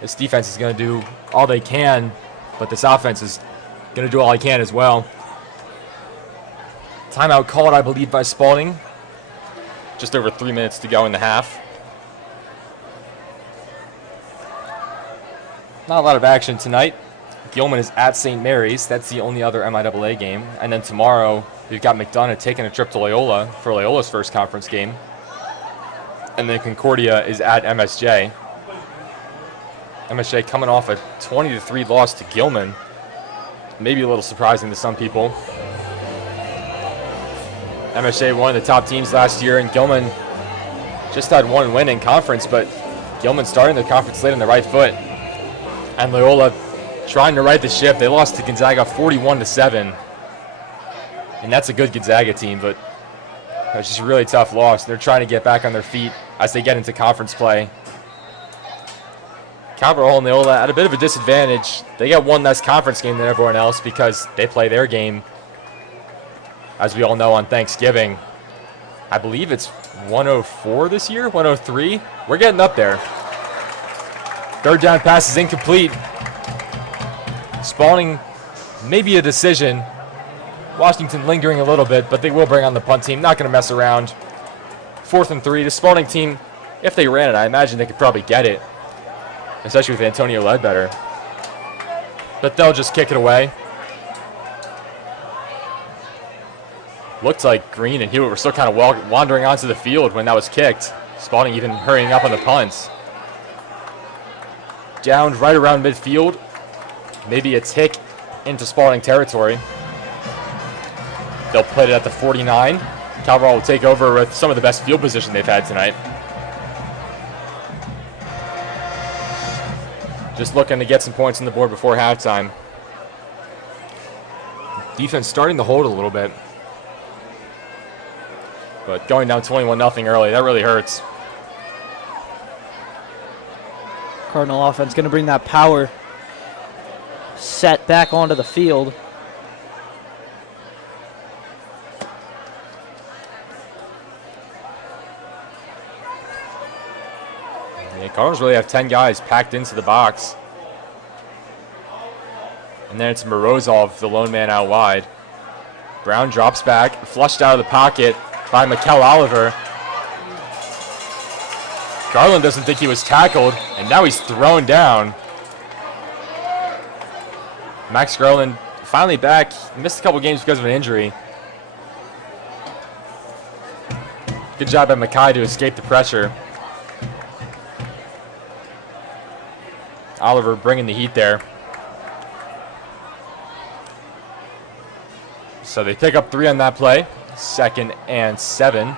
This defense is going to do all they can, but this offense is going to do all they can as well. Timeout called, I believe, by Spalding. Just over 3 minutes to go in the half. Not a lot of action tonight. Gilman is at St. Mary's. That's the only other MIAA game. And then tomorrow, we've got McDonough taking a trip to Loyola for Loyola's first conference game. And then Concordia is at MSJ. MSJ coming off a 20-3 loss to Gilman. Maybe a little surprising to some people. MSJ, one of the top teams last year, and Gilman just had 1 win in conference, but Gilman starting the conference late on the right foot. And Loyola trying to right the ship. They lost to Gonzaga 41-7. And that's a good Gonzaga team, but it's just a really tough loss. They're trying to get back on their feet as they get into conference play. Calvert Hall and Loyola at a bit of a disadvantage. They got one less conference game than everyone else because they play their game, as we all know, on Thanksgiving. I believe it's 104 this year, 103. We're getting up there. 3rd down pass is incomplete. Spalding, maybe a decision. Washington lingering a little bit, but they will bring on the punt team. Not going to mess around. 4th and 3. The Spalding team, if they ran it, I imagine they could probably get it, especially with Antonio Ledbetter. But they'll just kick it away. Looked like Green and Hewitt were still kind of wandering onto the field when that was kicked. Spalding even hurrying up on the punts. Downed right around midfield. Maybe a tick into Spalding territory. They'll put it at the 49. Calvert will take over with some of the best field position they've had tonight. Just looking to get some points on the board before halftime. Defense starting to hold a little bit. But going down 21-0 early, that really hurts. Cardinal offense going to bring that power set back onto the field. The Cardinals really have 10 guys packed into the box. And then it's Morozov, the lone man out wide. Brown drops back, flushed out of the pocket by Mikel Oliver. Garland doesn't think he was tackled, and now he's thrown down. Max Garland finally back. He missed a couple games because of an injury. Good job by Mackay to escape the pressure. Oliver bringing the heat there. So they pick up 3 on that play. 2nd and 7.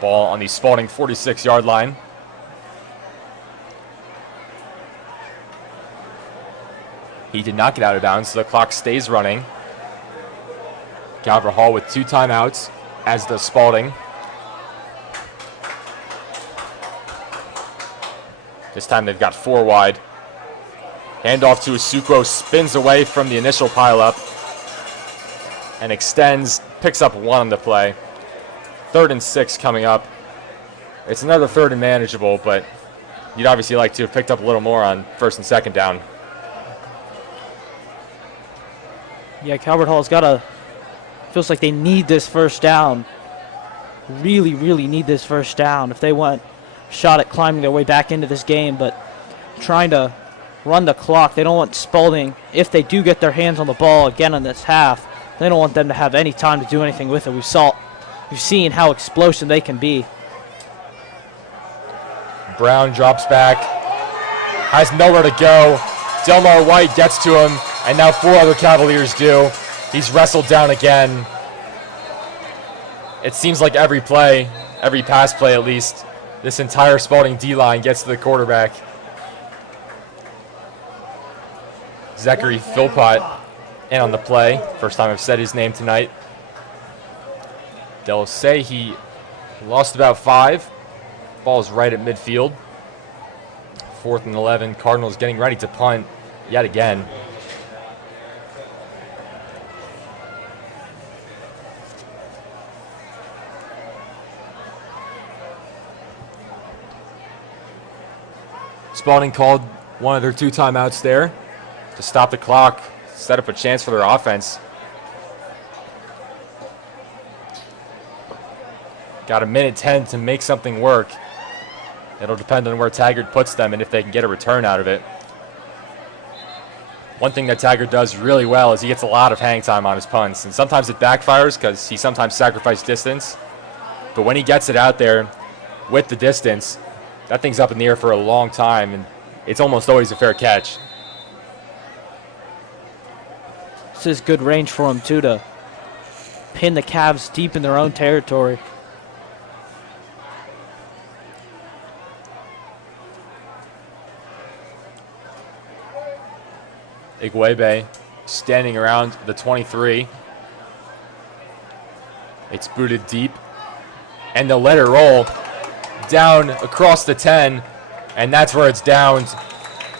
Ball on the Spalding 46-yard line. He did not get out of bounds, so the clock stays running. Calvert Hall with 2 timeouts, as does Spalding. This time they've got 4 wide. Handoff to Isuko, spins away from the initial pileup and extends, picks up 1 on the play. 3rd and 6 coming up. It's another 3rd and manageable, but you'd obviously like to have picked up a little more on 1st and 2nd down. Yeah, Calvert Hall's feels like they need this first down. Really, really need this first down if they want a shot at climbing their way back into this game, but trying to run the clock. They don't want Spalding, if they do get their hands on the ball again in this half, they don't want them to have any time to do anything with it. We've seen how explosive they can be. Brown drops back, has nowhere to go. Delmar White gets to him, and now 4 other Cavaliers do. He's wrestled down again. It seems like every play, every pass play at least, this entire Spalding D-line gets to the quarterback. Zachary Philpott in on the play. First time I've said his name tonight. They'll say he lost about 5. Ball's right at midfield. 4th and 11. Cardinals getting ready to punt yet again. Spalding called one of their 2 timeouts there to stop the clock, set up a chance for their offense. Got a minute 10 to make something work. It'll depend on where Taggart puts them and if they can get a return out of it. One thing that Taggart does really well is he gets a lot of hang time on his punts, and sometimes it backfires because he sometimes sacrifices distance. But when he gets it out there with the distance, that thing's up in the air for a long time, and it's almost always a fair catch. This is good range for him, too, to pin the Cavs deep in their own territory. Igwebe standing around the 23. It's booted deep, and they'll let it roll down across the 10, and that's where it's downed.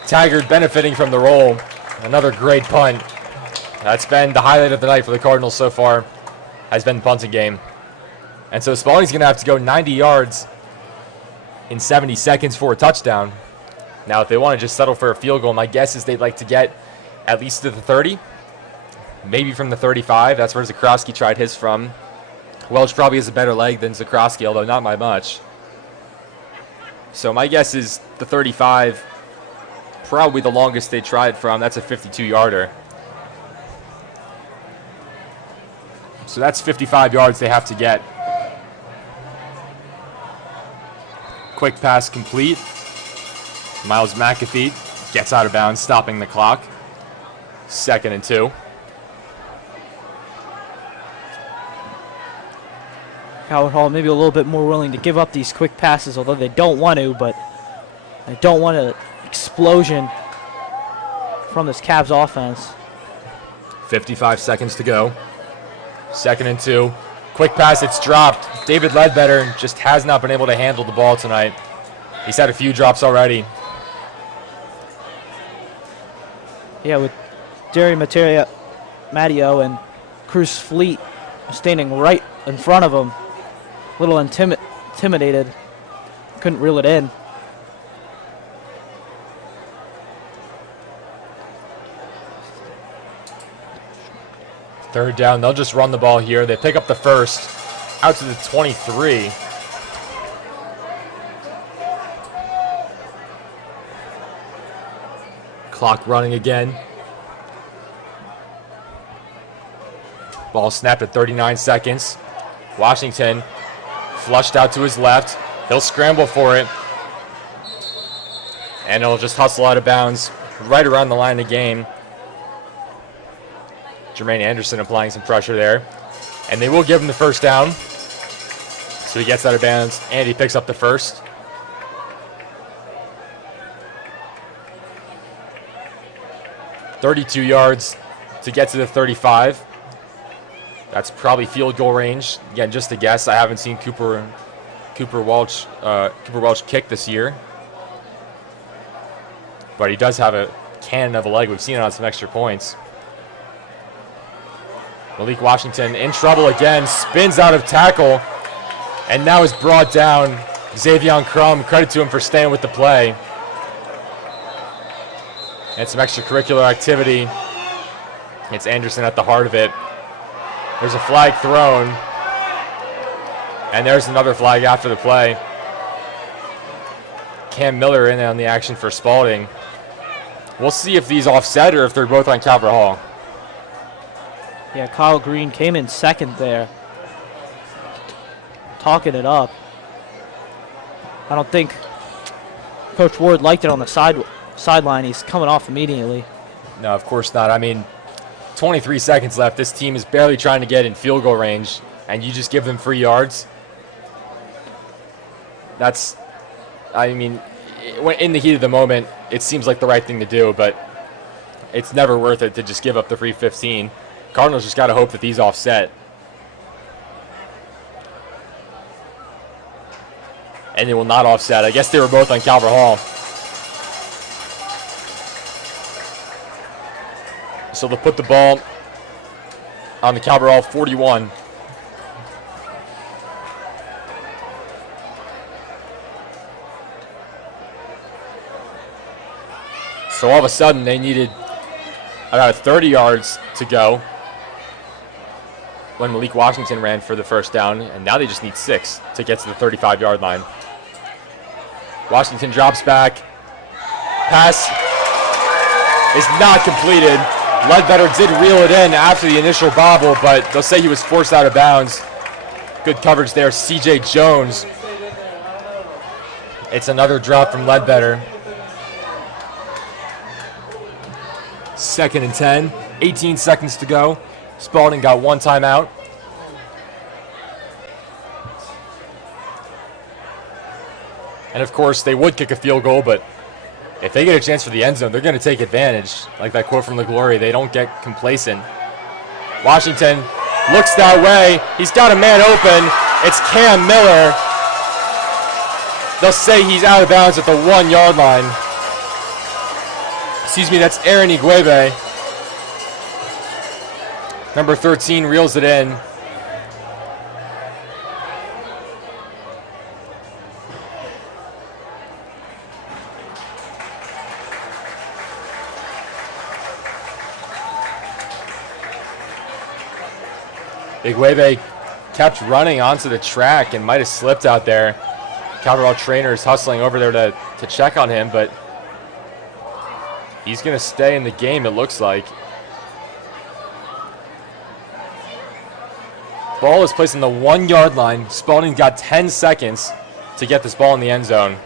Taggart benefiting from the roll. Another great punt. That's been the highlight of the night for the Cardinals so far, has been the punting game. And so Spalding's going to have to go 90 yards in 70 seconds for a touchdown. Now, if they want to just settle for a field goal, my guess is they'd like to get at least to the 30, maybe from the 35. That's where Zakrowski tried his from. Welch probably has a better leg than Zakrowski, although not by much. So my guess is the 35, probably the longest they tried from. That's a 52-yarder. So that's 55 yards they have to get. Quick pass complete. Miles McAfee gets out of bounds, stopping the clock. 2nd and 2. Calvert Hall maybe a little bit more willing to give up these quick passes, although they don't want to, but they don't want an explosion from this Cavs offense. 55 seconds to go. 2nd and 2. Quick pass, it's dropped. David Ledbetter just has not been able to handle the ball tonight. He's had a few drops already. Yeah, with Jerry Matteo and Cruz Fleet standing right in front of him. A little intimidated. Couldn't reel it in. Third down, they'll just run the ball here. They pick up the first out to the 23. Clock running again. Ball snapped at 39 seconds. Washington flushed out to his left. He'll scramble for it. And he'll just hustle out of bounds right around the line of game. Jermaine Anderson applying some pressure there. And they will give him the first down. So he gets out of bounds, and he picks up the first. $32 yards to get to the 35. That's probably field goal range. Again, just a guess. I haven't seen Cooper Welch kick this year. But he does have a cannon of a leg. We've seen it on some extra points. Malik Washington in trouble again, spins out of tackle, and now is brought down. Xavion Crum, credit to him for staying with the play. And some extracurricular activity. It's Anderson at the heart of it. There's a flag thrown, and there's another flag after the play. Cam Miller in on the action for Spalding. We'll see if these offset or if they're both on Calvert Hall. Yeah, Kyle Green came in second there. Talking it up. I don't think Coach Ward liked it on the sideline. He's coming off immediately. No, of course not. I mean, 23 seconds left. This team is barely trying to get in field goal range, and you just give them 3 yards. That's, I mean, in the heat of the moment, it seems like the right thing to do, but it's never worth it to just give up the free 15. Cardinals just got to hope that these offset. And they will not offset. I guess they were both on Calvert Hall. So they'll put the ball on the Calvert Hall 41. So all of a sudden they needed about 30 yards to go when Malik Washington ran for the first down, and now they just need 6 to get to the 35-yard line. Washington drops back. Pass is not completed. Ledbetter did reel it in after the initial bobble, but they'll say he was forced out of bounds. Good coverage there, C.J. Jones. It's another drop from Ledbetter. 2nd and 10, 18 seconds to go. Spalding got 1 timeout. And of course, they would kick a field goal, but if they get a chance for the end zone, they're going to take advantage. Like that quote from LaGlory, they don't get complacent. Washington looks that way. He's got a man open. It's Cam Miller. They'll say he's out of bounds at the 1-yard line. Excuse me, that's Aaron Iguebe. Number 13 reels it in. Iguebe kept running onto the track and might have slipped out there. Calvert Hall trainers hustling over there to check on him, but he's going to stay in the game, it looks like. Ball is placed on the 1-yard line. Spalding's got 10 seconds to get this ball in the end zone.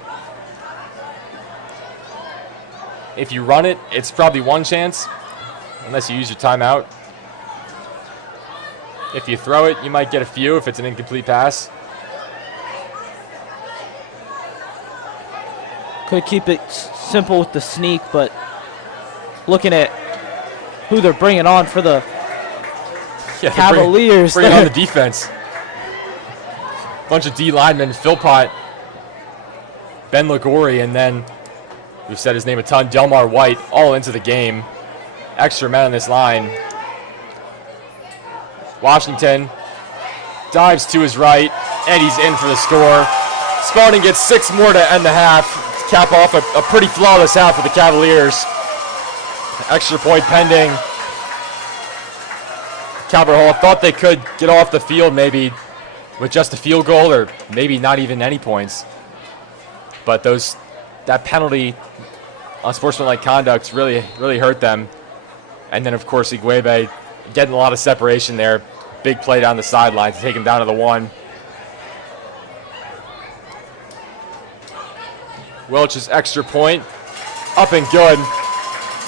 If you run it, it's probably 1 chance, unless you use your timeout. If you throw it, you might get a few if it's an incomplete pass. Could keep it simple with the sneak, but looking at who they're bringing on for the Cavaliers. Bringing on the defense. Bunch of D linemen, Philpott, Ben Ligori, and then we've said his name a ton, Delmar White, all into the game. Extra men on this line. Washington dives to his right, and he's in for the score. Spalding gets 6 more to end the half, to cap off a pretty flawless half for the Cavaliers. Extra point pending. Calvert Hall thought they could get off the field maybe with just a field goal or maybe not even any points. But that penalty on sportsmanlike conduct really hurt them. And then, of course, Iguebe getting a lot of separation there. Big play down the sideline to take him down to the 1. Welch's extra point. Up and good.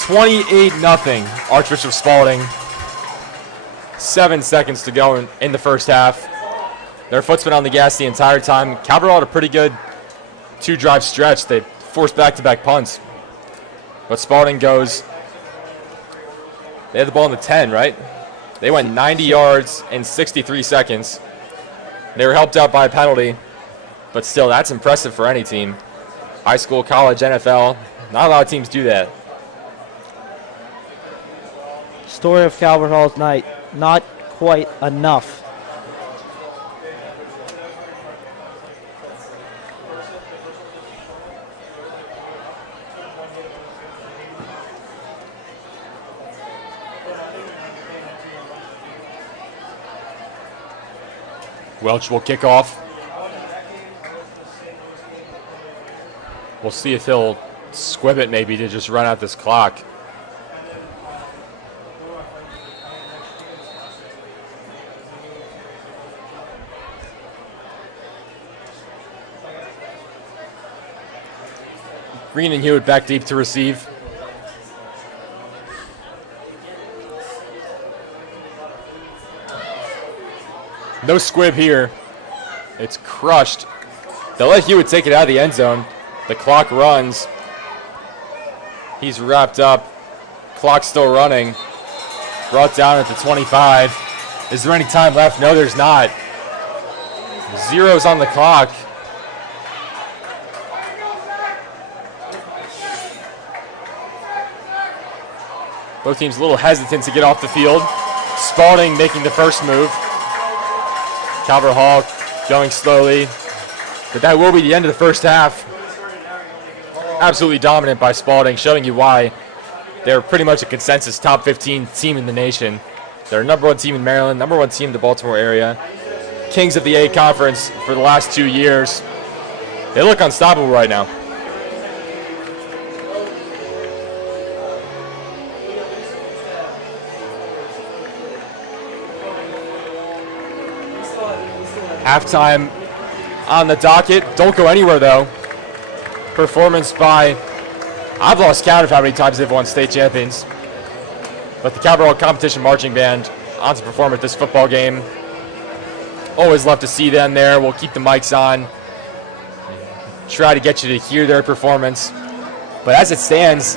28-0. Archbishop Spalding. 7 seconds to go in the first half. Their foot's been on the gas the entire time. Cavaliers had a pretty good 2-drive stretch. They forced back-to-back punts. But Spalding goes. They had the ball in the 10, right? They went 90 yards in 63 seconds. They were helped out by a penalty. But still, that's impressive for any team. High school, college, NFL. Not a lot of teams do that. Story of Calvert Hall's night. Not quite enough. Welch will kick off. We'll see if he'll squib it maybe to just run out this clock. Green and Hewitt back deep to receive. No squib here. It's crushed. They'll let Hewitt take it out of the end zone. The clock runs. He's wrapped up. Clock's still running. Brought down at the 25. Is there any time left? No, there's not. Zero's on the clock. Both teams a little hesitant to get off the field. Spalding making the first move. Calvert Hall going slowly. But that will be the end of the first half. Absolutely dominant by Spalding, showing you why they're pretty much a consensus top 15 team in the nation. They're number 1 team in Maryland, number 1 team in the Baltimore area. Kings of the A Conference for the last 2 years. They look unstoppable right now. Halftime on the docket. Don't go anywhere, though. Performance by, I've lost count of how many times they've won state champions. But the Cavaliers Competition Marching Band on to perform at this football game. Always love to see them there. We'll keep the mics on. Try to get you to hear their performance. But as it stands,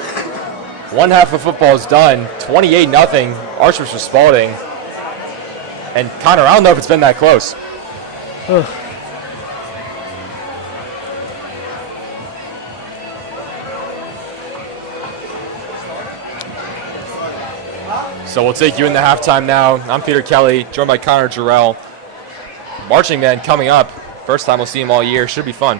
one half of football is done. 28-0, Archbishop Spalding. And Connor, I don't know if it's been that close. So we'll take you into halftime now. I'm Peter Kelly, joined by Connor Jarrell. Marching band coming up. First time we'll see him all year. Should be fun.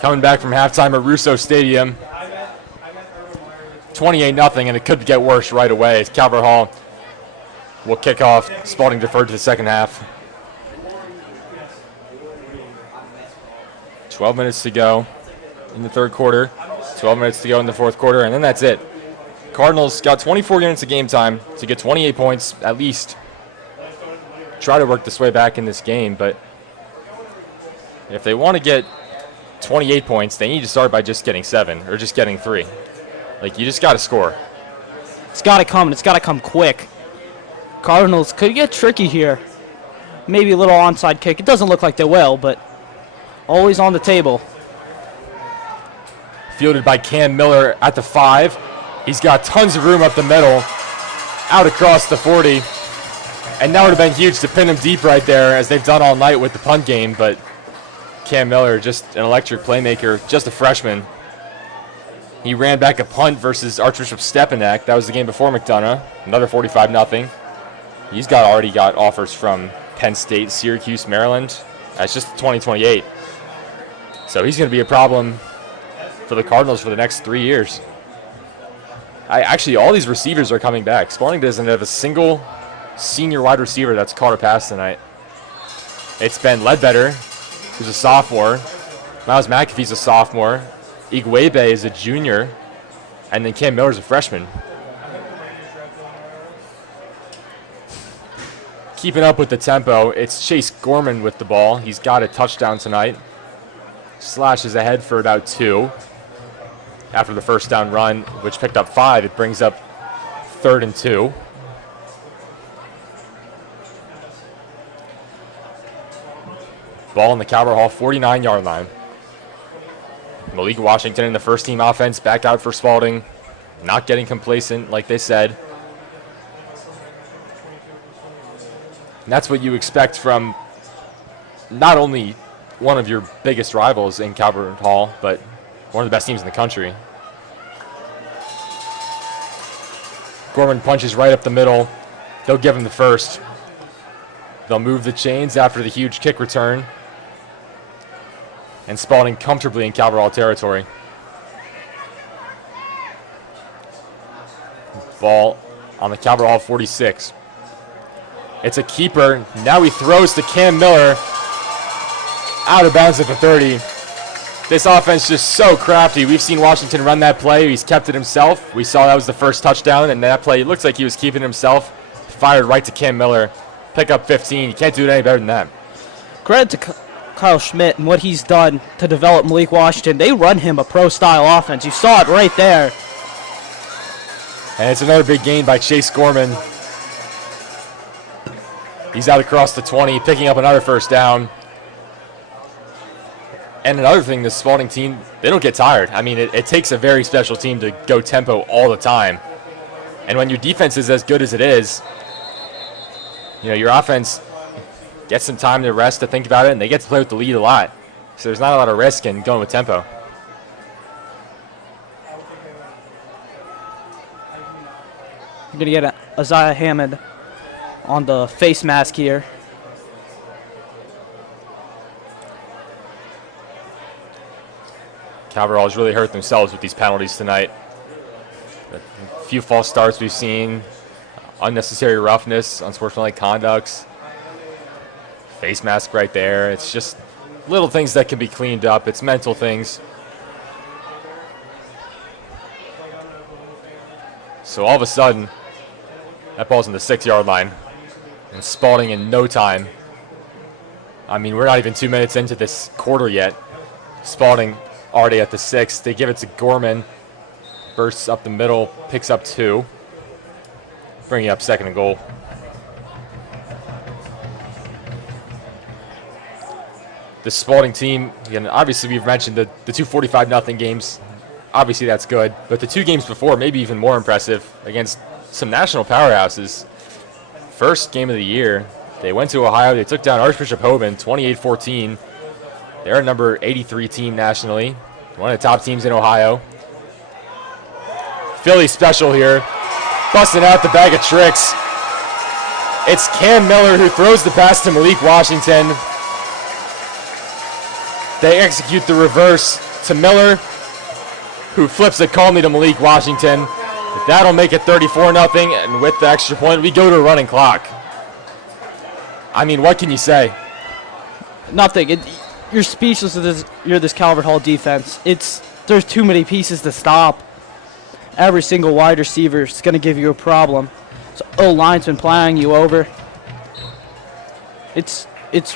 Coming back from halftime at Russo Stadium. 28-0, and it could get worse right away as Calvert Hall will kick off. Spalding deferred to the second half. 12 minutes to go in the third quarter. 12 minutes to go in the fourth quarter, and then that's it. Cardinals got 24 minutes of game time to get 28 points at least. Try to work this way back in this game, but if they want to get 28 points, they need to start by just getting 7 or just getting 3. Like, you just got to score. It's got to come, and it's got to come quick. Cardinals could get tricky here. Maybe a little onside kick. It doesn't look like they will, but always on the table. Fielded by Cam Miller at the 5. He's got tons of room up the middle, out across the 40. And that would have been huge to pin him deep right there, as they've done all night with the punt game, but Cam Miller, just an electric playmaker, just a freshman. He ran back a punt versus Archbishop Stepanek. That was the game before McDonough. Another 45-0. He's already got offers from Penn State, Syracuse, Maryland. That's just 2028. So he's going to be a problem for the Cardinals for the next 3 years. Actually, all these receivers are coming back. Spalding doesn't have a single senior wide receiver that's caught a pass tonight. It's been Ledbetter, who's a sophomore. Miles McAfee's a sophomore. Igwebe is a junior, and then Cam Miller's a freshman. Keeping up with the tempo, it's Chase Gorman with the ball. He's got a touchdown tonight. Slashes ahead for about 2. After the first down run, which picked up 5, it brings up 3rd and 2. Ball in the Calvert Hall 49-yard line. Malik Washington in the first team offense back out for Spalding. Not getting complacent like they said. And that's what you expect from not only one of your biggest rivals in Calvert Hall, but one of the best teams in the country. Gorman punches right up the middle. They'll give him the first. They'll move the chains after the huge kick return. And Spalding comfortably in Calvert Hall territory. Ball on the Calvert Hall 46. It's a keeper. Now he throws to Cam Miller. Out of bounds at the 30. This offense just so crafty. We've seen Washington run that play. He's kept it himself. We saw that was the first touchdown, and that play, it looks like he was keeping himself. Fired right to Cam Miller. Pick up 15. You can't do it any better than that. Credit to Kyle Schmidt and what he's done to develop Malik Washington. They run him a pro-style offense. You saw it right there. And it's another big gain by Chase Gorman. He's out across the 20, picking up another first down. And another thing, this Spalding team, they don't get tired. I mean, it takes a very special team to go tempo all the time. And when your defense is as good as it is, you know, your offense gets some time to rest, to think about it, and they get to play with the lead a lot. So there's not a lot of risk in going with tempo. You're going to get Isaiah Hammond on the face mask here. Calvert Hall's really hurt themselves with these penalties tonight. A few false starts we've seen, unnecessary roughness, unsportsmanlike conducts, face mask right there. It's just little things that can be cleaned up. It's mental things. So all of a sudden, that ball's in the 6-yard line. And Spalding in no time. I mean, we're not even 2 minutes into this quarter yet. Spalding already at the 6. They give it to Gorman. Bursts up the middle, picks up 2. Bringing up 2nd and goal. The Spalding team, again, obviously we've mentioned the 2 45-0 games. Obviously that's good. But the 2 games before, maybe even more impressive against some national powerhouses. First game of the year, they went to Ohio. They took down Archbishop Hoban 28-14. They're a number 83 team nationally. One of the top teams in Ohio. Philly special here. Busting out the bag of tricks. It's Cam Miller who throws the pass to Malik Washington. They execute the reverse. to Miller, who flips it calmly to Malik Washington. That'll make it 34-0, and with the extra point, we go to a running clock. I mean, what can you say? Nothing. You're speechless with this Calvert Hall defense. There's too many pieces to stop. Every single wide receiver is going to give you a problem. So O-line's been plying you over. It's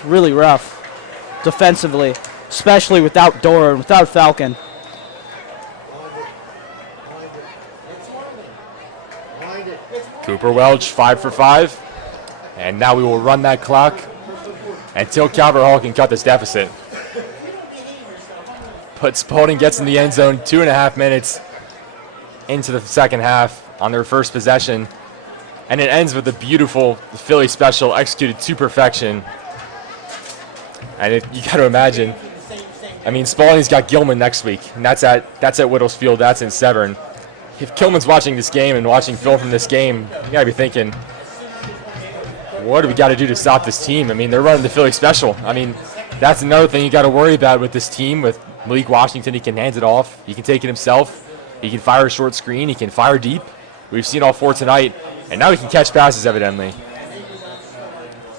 really rough defensively, especially without Dora and without Falcon. Cooper Welch, 5 for 5. And now we will run that clock until Calvert Hall can cut this deficit. But Spalding gets in the end zone 2.5 minutes into the second half on their first possession. And it ends with a beautiful Philly special executed to perfection. And you got to imagine, I mean, Spalding's got Gilman next week, and that's at Whittles Field, that's in Severn. If Gilman's watching this game and watching film from this game, you got to be thinking, what do we got to do to stop this team? I mean, they're running the Philly special. I mean, that's another thing you got to worry about with this team. With Malik Washington, he can hand it off. He can take it himself. He can fire a short screen. He can fire deep. We've seen all 4 tonight, and now he can catch passes, evidently.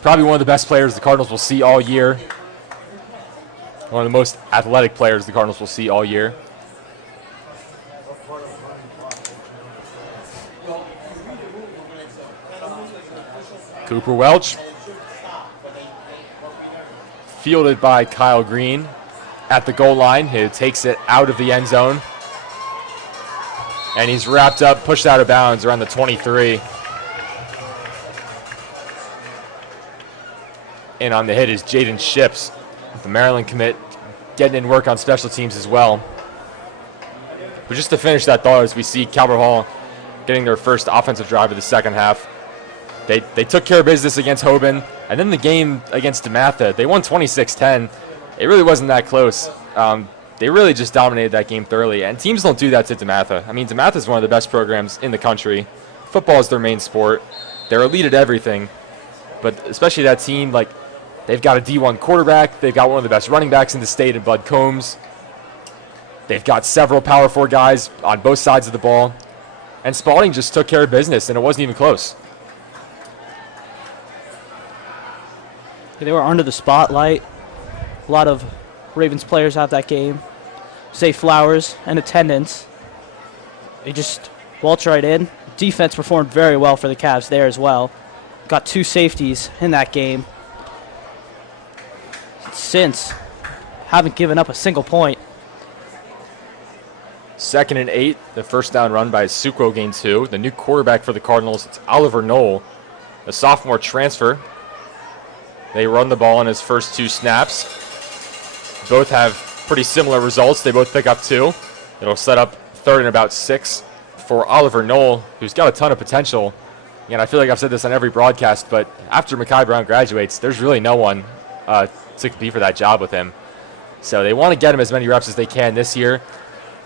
Probably one of the best players the Cardinals will see all year. One of the most athletic players the Cardinals will see all year. Cooper Welch, fielded by Kyle Green at the goal line, who takes it out of the end zone. And he's wrapped up, pushed out of bounds around the 23. And on the hit is Jaden Ships, the Maryland commit, getting in work on special teams as well. But just to finish that thought, as we see Calvert Hall getting their first offensive drive of the second half. They took care of business against Hoban, and then the game against DeMatha, they won 26-10. It really wasn't that close. They really just dominated that game thoroughly, and teams don't do that to DeMatha. I mean, DeMatha is one of the best programs in the country. Football is their main sport. They're elite at everything, but especially that team, like, they've got a D1 quarterback. They've got one of the best running backs in the state in Bud Combs. They've got several Power 4 guys on both sides of the ball, and Spalding just took care of business, and it wasn't even close. They were under the spotlight. A lot of Ravens players at that game. Zay Flowers in attendance. They just waltzed right in. Defense performed very well for the Cavs there as well. Got 2 safeties in that game. Since, haven't given up a single point. 2nd and 8, the first down run by Sucro gain 2. The new quarterback for the Cardinals, it's Oliver Knoll, a sophomore transfer. They run the ball in his first 2 snaps. Both have pretty similar results. They both pick up 2. It'll set up 3rd and about 6 for Oliver Knoll, who's got a ton of potential. And I feel like I've said this on every broadcast, but after Mekhi Brown graduates, there's really no one to compete for that job with him. So they want to get him as many reps as they can this year.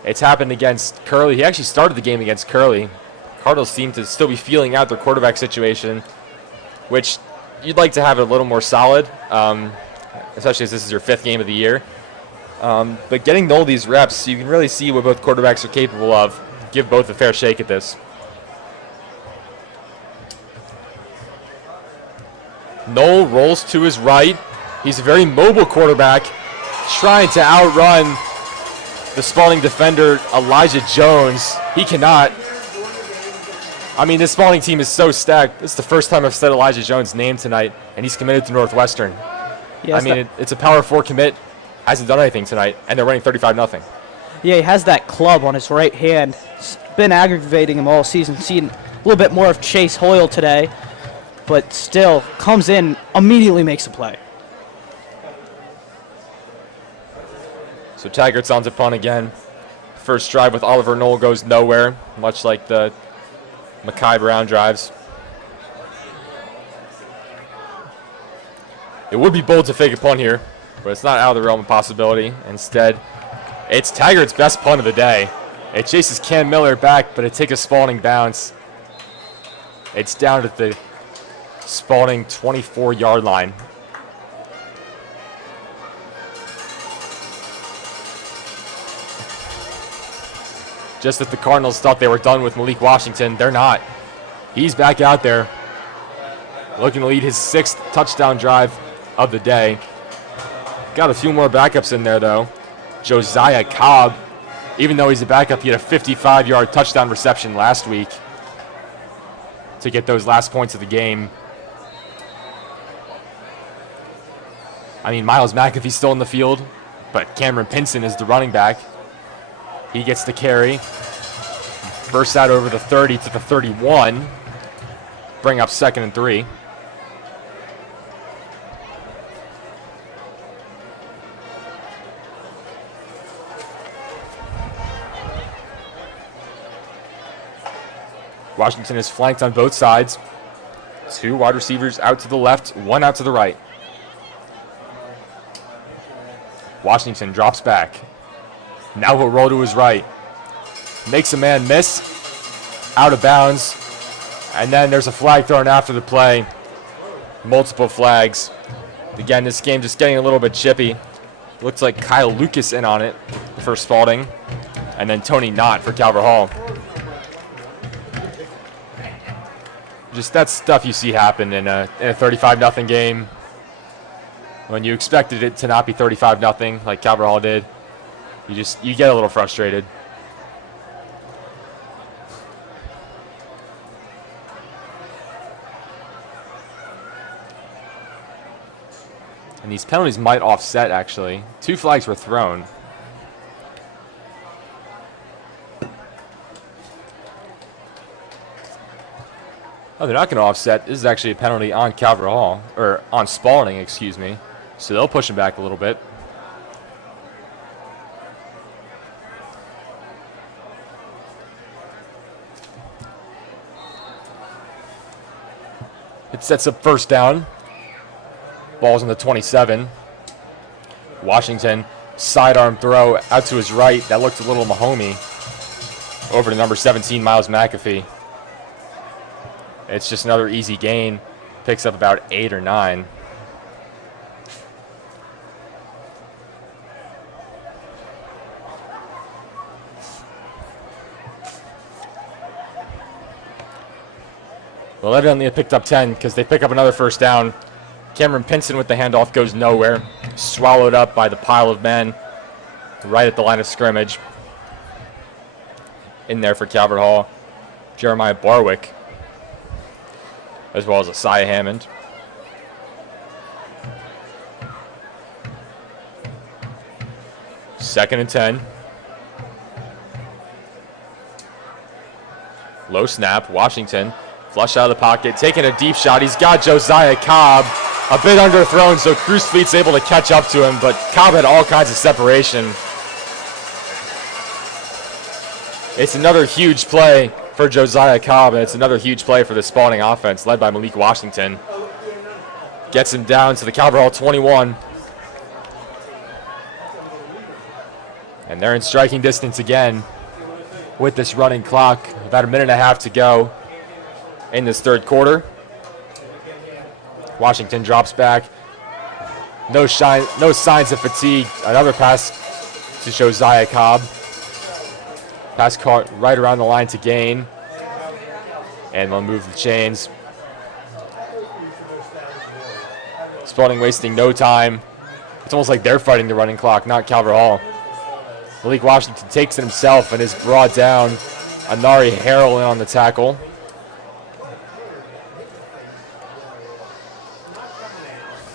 It's happened against Curley. He actually started the game against Curley. Cardinals seem to still be feeling out their quarterback situation, which you'd like to have it a little more solid, especially as this is your 5th game of the year. But getting Knoll these reps, you can really see what both quarterbacks are capable of. Give both a fair shake at this. Knoll rolls to his right. He's a very mobile quarterback, trying to outrun the Spalding defender, Elijah Jones. He cannot. I mean, this Spalding team is so stacked. This is the first time I've said Elijah Jones' name tonight, and he's committed to Northwestern. Yes, I mean, it's a Power 4 commit. Hasn't done anything tonight, and they're running 35-0. Yeah, he has that club on his right hand. It's been aggravating him all season. Seen a little bit more of Chase Hoyle today, but still comes in, immediately makes a play. So Taggart's on to punt again. First drive with Oliver Knoll goes nowhere, much like the Mekhi Brown drives. It would be bold to fake a punt here, but it's not out of the realm of possibility. Instead, it's Taggart's best punt of the day. It chases Cam Miller back, but it takes a Spalding bounce. It's down at the Spalding 24-yard line. Just that the Cardinals thought they were done with Malik Washington. They're not. He's back out there, looking to lead his 6th touchdown drive of the day. Got a few more backups in there, though. Josiah Cobb, even though he's a backup, he had a 55-yard touchdown reception last week to get those last points of the game. I mean, Miles McAfee's still in the field, but Cameron Pinson is the running back. He gets the carry. Bursts out over the 30 to the 31. Bring up 2nd and 3. Washington is flanked on both sides. 2 wide receivers out to the left, 1 out to the right. Washington drops back. Now he'll roll to his right. Makes a man miss. Out of bounds. And then there's a flag thrown after the play. Multiple flags. Again, this game just getting a little bit chippy. Looks like Kyle Lucas in on it for Spalding. And then Tony Knott for Calvert Hall. Just that stuff you see happen in a 35-0 game. When you expected it to not be 35-0 like Calvert Hall did, you get a little frustrated. And these penalties might offset, actually. 2 flags were thrown. Oh, they're not going to offset. This is actually a penalty on Calvert Hall, or on Spalding, excuse me. So they'll push him back a little bit. It sets up 1st down. Ball's on the 27. Washington, sidearm throw out to his right. That looked a little Mahomey. Over to number 17, Miles McAfee. It's just another easy gain. Picks up about 8 or 9. Well, evidently it picked up 10 because they pick up another 1st down. Cameron Pinson with the handoff goes nowhere. Swallowed up by the pile of men right at the line of scrimmage. In there for Calvert Hall, Jeremiah Barwick, as well as Isaiah Hammond. Second and 10. Low snap, Washington. Flush out of the pocket, taking a deep shot. He's got Josiah Cobb a bit underthrown, so Bruce Fleet's able to catch up to him, but Cobb had all kinds of separation. It's another huge play for Josiah Cobb, and it's another huge play for the Spalding offense, led by Malik Washington. Gets him down to the Calvert Hall 21. And they're in striking distance again with this running clock. About 1.5 minutes to go in this 3rd quarter. Washington drops back. No signs of fatigue. Another pass to Josiah Cobb. Pass caught right around the line to gain. And they'll move the chains. Spalding wasting no time. It's almost like they're fighting the running clock, not Calvert Hall. Malik Washington takes it himself and is brought down. Anari Harrell in on the tackle.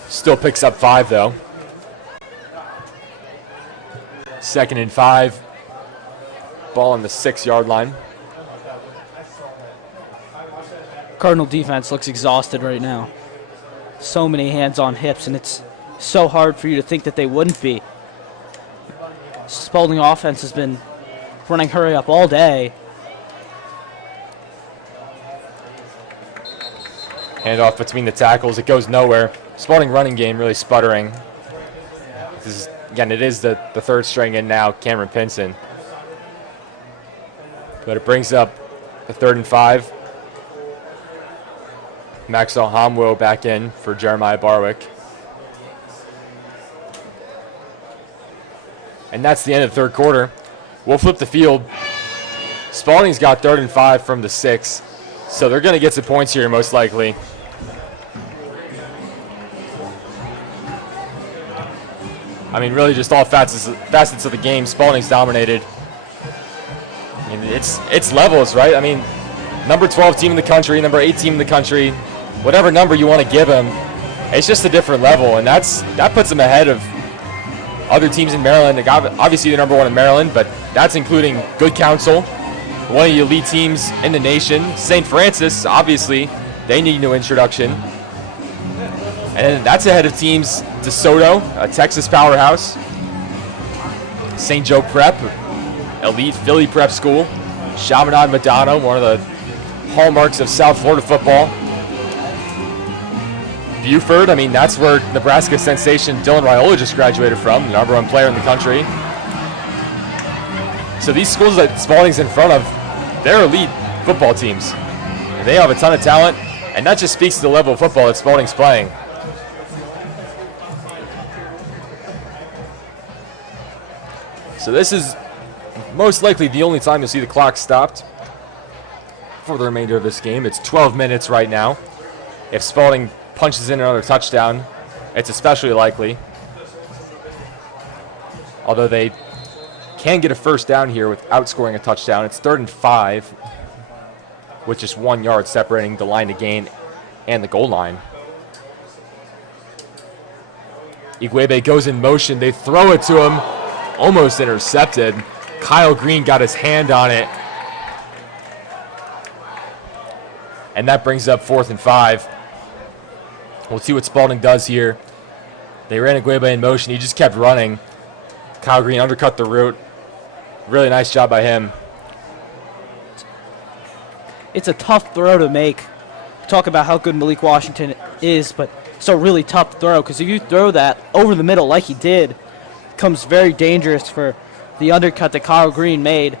Still picks up 5, though. 2nd and 5. Ball on the 6-yard line. Cardinal defense looks exhausted right now. So many hands on hips, and it's so hard for you to think that they wouldn't be. Spalding offense has been running hurry up all day. Handoff between the tackles. It goes nowhere. Spalding running game really sputtering. This is, again, it is the 3rd string in now, Cameron Pinson. But it brings up the 3rd and 5. Maxwell Homwo back in for Jeremiah Barwick. And that's the end of the 3rd quarter. We'll flip the field Spalding's got 3rd and 5 from the 6, so they're going to get some points here most likely. I mean, really just all facets of the game. Spalding's dominated. I mean, it's levels, right? I mean, number 12 team in the country, number 8 team in the country, whatever number you want to give them, it's just a different level, and that puts them ahead of other teams in Maryland. Obviously, they're number 1 in Maryland, but that's including Good Counsel, one of the elite teams in the nation. St. Francis, obviously, they need no introduction. And that's ahead of teams DeSoto, a Texas powerhouse, St. Joe Prep, elite Philly prep school, Chaminade Madonna, one of the hallmarks of South Florida football. Buford, I mean, that's where Nebraska sensation Dylan Raiola just graduated from, the number 1 player in the country. So these schools that Spalding's in front of, they're elite football teams. They have a ton of talent, and that just speaks to the level of football that Spalding's playing. So this is most likely the only time you'll see the clock stopped for the remainder of this game. It's 12 minutes right now. If Spalding punches in another touchdown, it's especially likely. Although they can get a first down here without scoring a touchdown. It's 3rd and 5, with just 1 yard separating the line to gain and the goal line. Igwebe goes in motion. They throw it to him. Almost intercepted. Kyle Green got his hand on it. And that brings up 4th and 5. We'll see what Spalding does here. They ran Igwebe in motion. He just kept running. Kyle Green undercut the route. Really nice job by him. It's a tough throw to make. Talk about how good Malik Washington is, but it's a really tough throw, because if you throw that over the middle like he did, it becomes very dangerous for the undercut that Kyle Green made.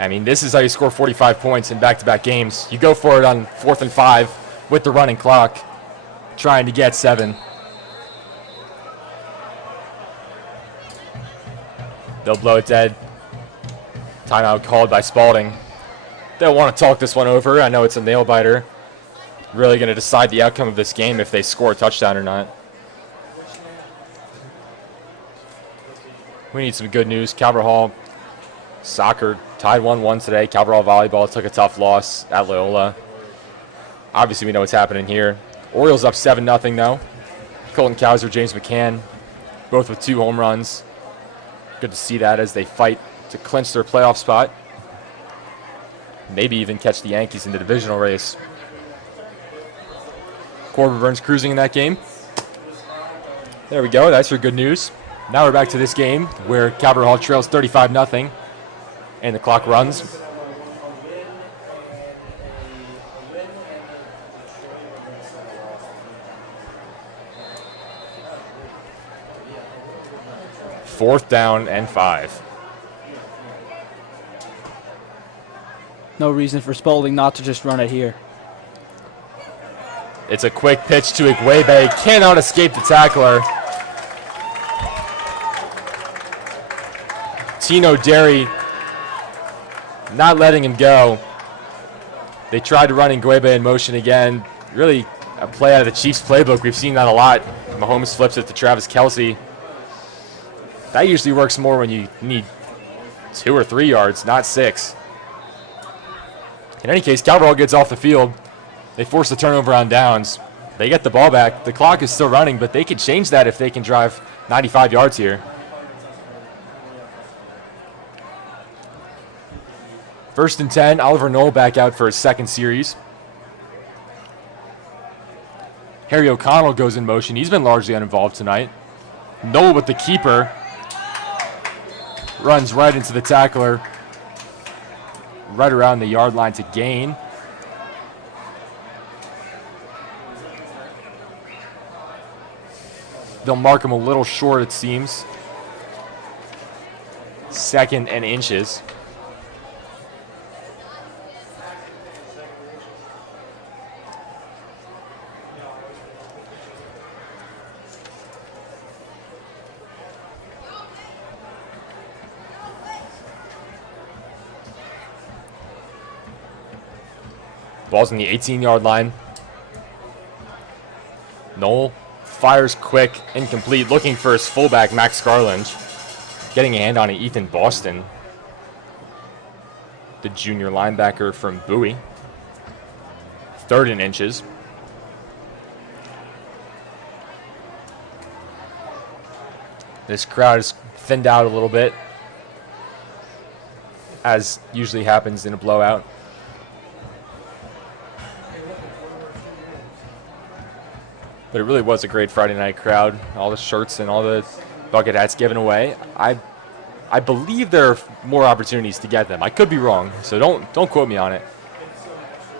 I mean, this is how you score 45 points in back-to-back games. You go for it on 4th and 5 with the running clock, trying to get 7. They'll blow it dead. Timeout called by Spalding. They'll want to talk this one over. I know it's a nail-biter. Really going to decide the outcome of this game if they score a touchdown or not. We need some good news. Calvert Hall soccer tied 1-1 today. Calvert Hall volleyball took a tough loss at Loyola. Obviously, we know what's happening here. Orioles up 7-0 though. Colton Cowser, James McCann, both with 2 home runs. Good to see that as they fight to clinch their playoff spot. Maybe even catch the Yankees in the divisional race. Corbin Burns cruising in that game. There we go. That's your good news. Now we're back to this game where Calvert Hall trails 35-0, and the clock runs. Fourth down and 5. No reason for Spalding not to just run it here. It's a quick pitch to Igwebe. Cannot escape the tackler. Tino Derry not letting him go. They tried to run Igwebe in motion again. Really a play out of the Chiefs playbook. We've seen that a lot. Mahomes flips it to Travis Kelce. That usually works more when you need 2 or 3 yards, not 6. In any case, Calvert Hall gets off the field. They force the turnover on downs. They get the ball back. The clock is still running, but they could change that if they can drive 95 yards here. First and 10, Oliver Knoll back out for his second series. Harry O'Connell goes in motion. He's been largely uninvolved tonight. Knoll with the keeper. Runs right into the tackler. Right around the yard line to gain. They'll mark him a little short, it seems. 2nd and inches. Ball's on the 18-yard line. Knoll fires quick, incomplete, looking for his fullback, Max Garland. Getting a hand on it, Ethan Boston, the junior linebacker from Bowie. 3rd and inches. This crowd is thinned out a little bit, as usually happens in a blowout. But it really was a great Friday night crowd. All the shirts and all the bucket hats given away. I believe there are more opportunities to get them. I could be wrong, so don't quote me on it.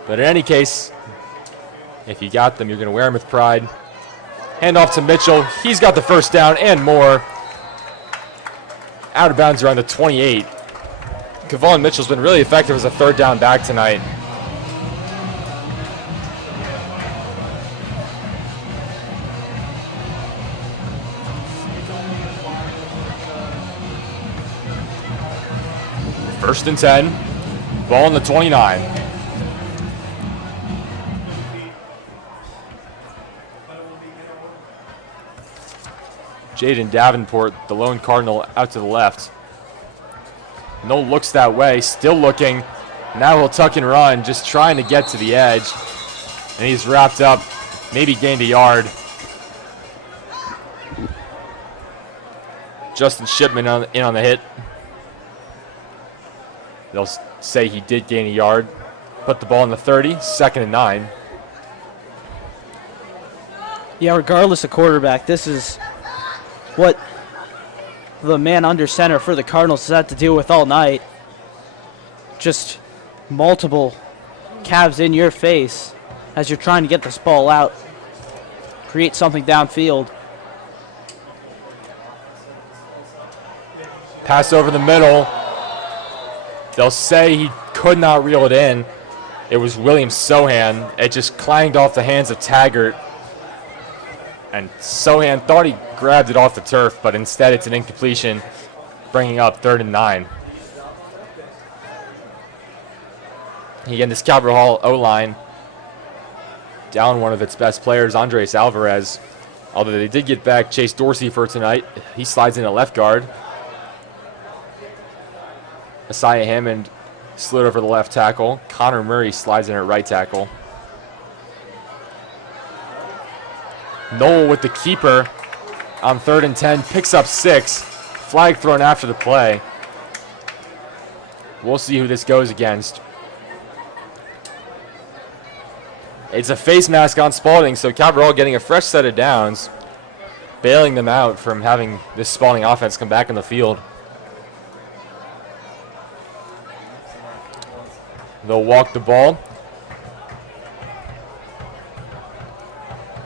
But in any case, if you got them, you're going to wear them with pride. Hand off to Mitchell. He's got the first down and more. Out of bounds around the 28. Kevon Mitchell's been really effective as a 3rd down back tonight. First and 10. Ball on the 29. Jaden Davenport, the lone Cardinal, out to the left. Knoll looks that way, still looking. Now he'll tuck and run, just trying to get to the edge. And he's wrapped up, maybe gained a yard. Justin Shipman in on the hit. They'll say he did gain a yard. Put the ball in the 30, 2nd and 9. Yeah, regardless of quarterback, this is what the man under center for the Cardinals has had to deal with all night. Just multiple Cavs in your face as you're trying to get this ball out, create something downfield. Pass over the middle. They'll say he could not reel it in. It was William Sohan. It just clanged off the hands of Taggart. And Sohan thought he grabbed it off the turf, but instead it's an incompletion, bringing up 3rd and 9. Again, this Calvert Hall O-line down one of its best players, Andres Alvarez. Although they did get back Chase Dorsey for tonight. He slides in at left guard. Isaiah Hammond slid over the left tackle. Connor Murray slides in at right tackle. Knoll with the keeper on 3rd and 10, picks up 6. Flag thrown after the play. We'll see who this goes against. It's a face mask on Spalding, so Cabral getting a fresh set of downs, bailing them out from having this Spalding offense come back in the field. They'll walk the ball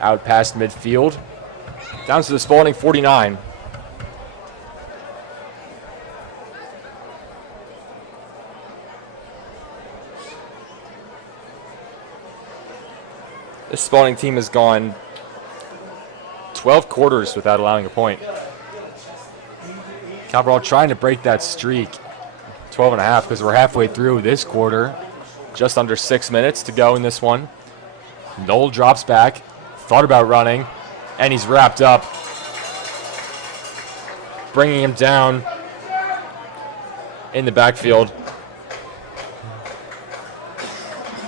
out past midfield, down to the Spalding 49. This Spalding team has gone 12 quarters without allowing a point. Cabral trying to break that streak. 12 and a half because we're halfway through this quarter. Just under 6 minutes to go in this one. Knoll drops back. Thought about running, and he's wrapped up, bringing him down in the backfield.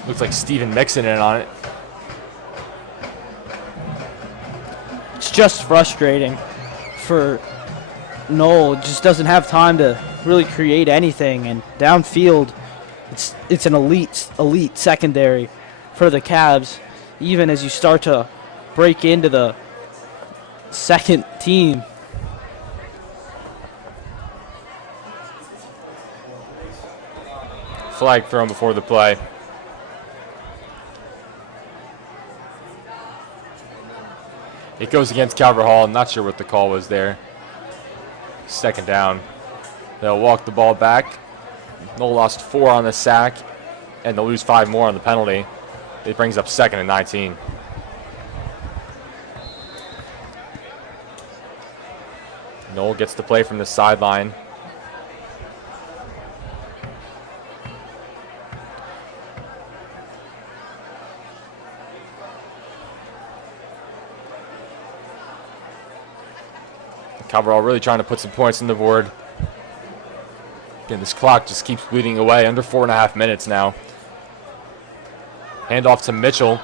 Looks like Steven Mixon in on it. It's just frustrating for Knoll. Just doesn't have time to really create anything, and downfield, it's an elite secondary for the Cavs. Even as you start to break into the second team. Flag thrown before the play. It goes against Calvert Hall. I'm not sure what the call was there. 2nd down. They'll walk the ball back. Knoll lost 4 on the sack, and they'll lose 5 more on the penalty. It brings up 2nd and 19. Knoll gets the play from the sideline. Cavaliers really trying to put some points on the board. Again, this clock just keeps bleeding away. Under 4.5 minutes now. Handoff to Mitchell,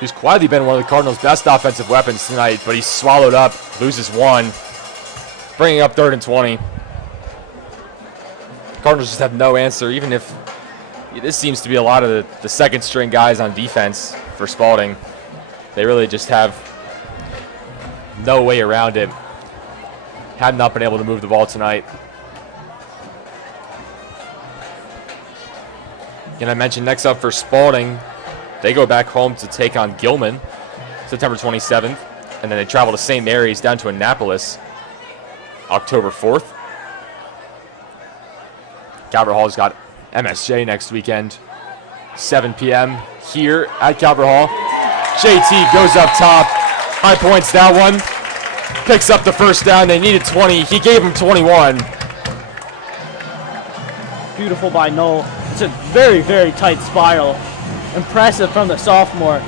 who's quietly been one of the Cardinals' best offensive weapons tonight, but he's swallowed up, loses one, bringing up 3rd and 20. Cardinals just have no answer, even if this seems to be a lot of the second-string guys on defense for Spalding. They really just have no way around it. Have not been able to move the ball tonight. And I mentioned next up for Spalding, they go back home to take on Gilman September 27th, and then they travel to St. Mary's down to Annapolis October 4th. Calvert Hall's got MSJ next weekend, 7 p.m. here at Calvert Hall. JT goes up top, high points that one, picks up the first down. They needed 20. He gave him 21. Beautiful by Noel. It's a very, very tight spiral. Impressive from the sophomore.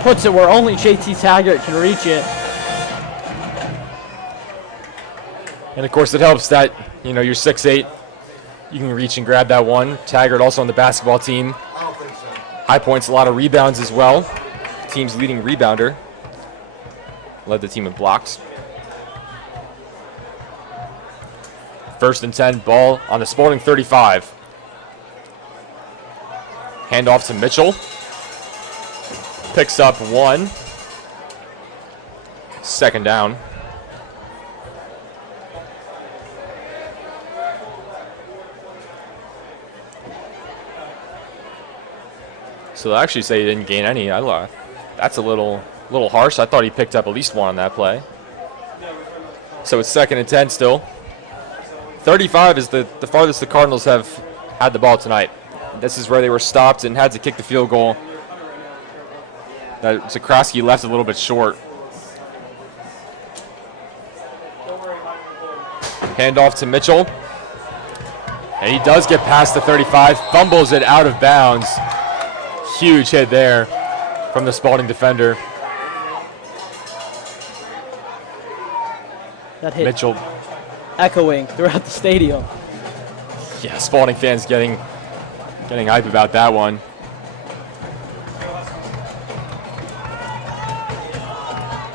Puts it where only JT Taggart can reach it. And of course it helps that, you're 6'8". You can reach and grab that one. Taggart also on the basketball team. High points, a lot of rebounds as well. Team's leading rebounder. Led the team in blocks. 1st and 10, ball on the Spalding 35. Handoff to Mitchell. Picks up 1. 2nd down. So they'll actually say he didn't gain any. That's a little harsh. I thought he picked up at least 1 on that play. So it's 2nd and 10 still. 35 is the farthest the Cardinals have had the ball tonight. This is where they were stopped and had to kick the field goal. That Zakrowski left a little bit short. Handoff to Mitchell. And he does get past the 35, fumbles it out of bounds. Huge hit there from the Spalding defender. That hit Mitchell. Echoing throughout the stadium. Yeah, Spalding fans getting hype about that one.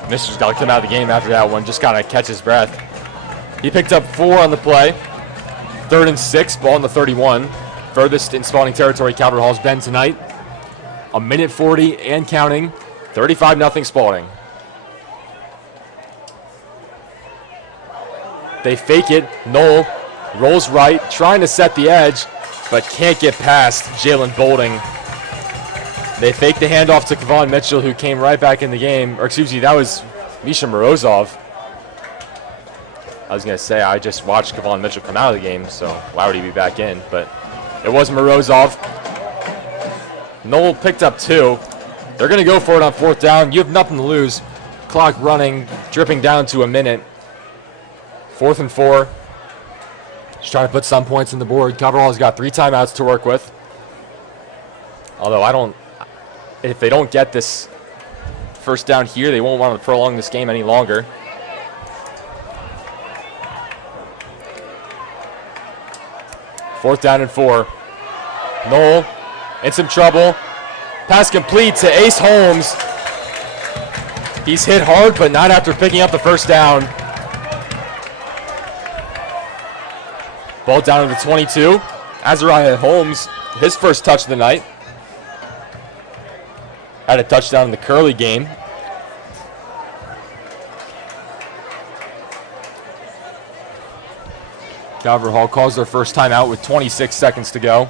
Mitchell's got to come out of the game after that one. Just got to catch his breath. He picked up 4 on the play. 3rd and 6, ball on the 31. Furthest in Spalding territory Calvert Hall's been tonight. 1:40 and counting. 35-0 Spalding. They fake it. Noel rolls right, trying to set the edge, but can't get past Jalen Bolding. They fake the handoff to Kevon Mitchell, who came right back in the game. Or excuse me, that was Misha Morozov. I was going to say, I just watched Kevon Mitchell come out of the game, so why would he be back in? But it was Morozov. Noel picked up 2. They're going to go for it on 4th down. You have nothing to lose. Clock running, dripping down to a minute. 4th and 4. Just trying to put some points on the board. Calvert Hall's got 3 timeouts to work with. Although if they don't get this first down here, they won't want to prolong this game any longer. Fourth down and 4. Noel in some trouble. Pass complete to Ace Holmes. He's hit hard, but not after picking up the first down. Ball down to the 22. Azariah Holmes, his first touch of the night. Had a touchdown in the Curly game. Calvert Hall calls their first timeout with 26 seconds to go.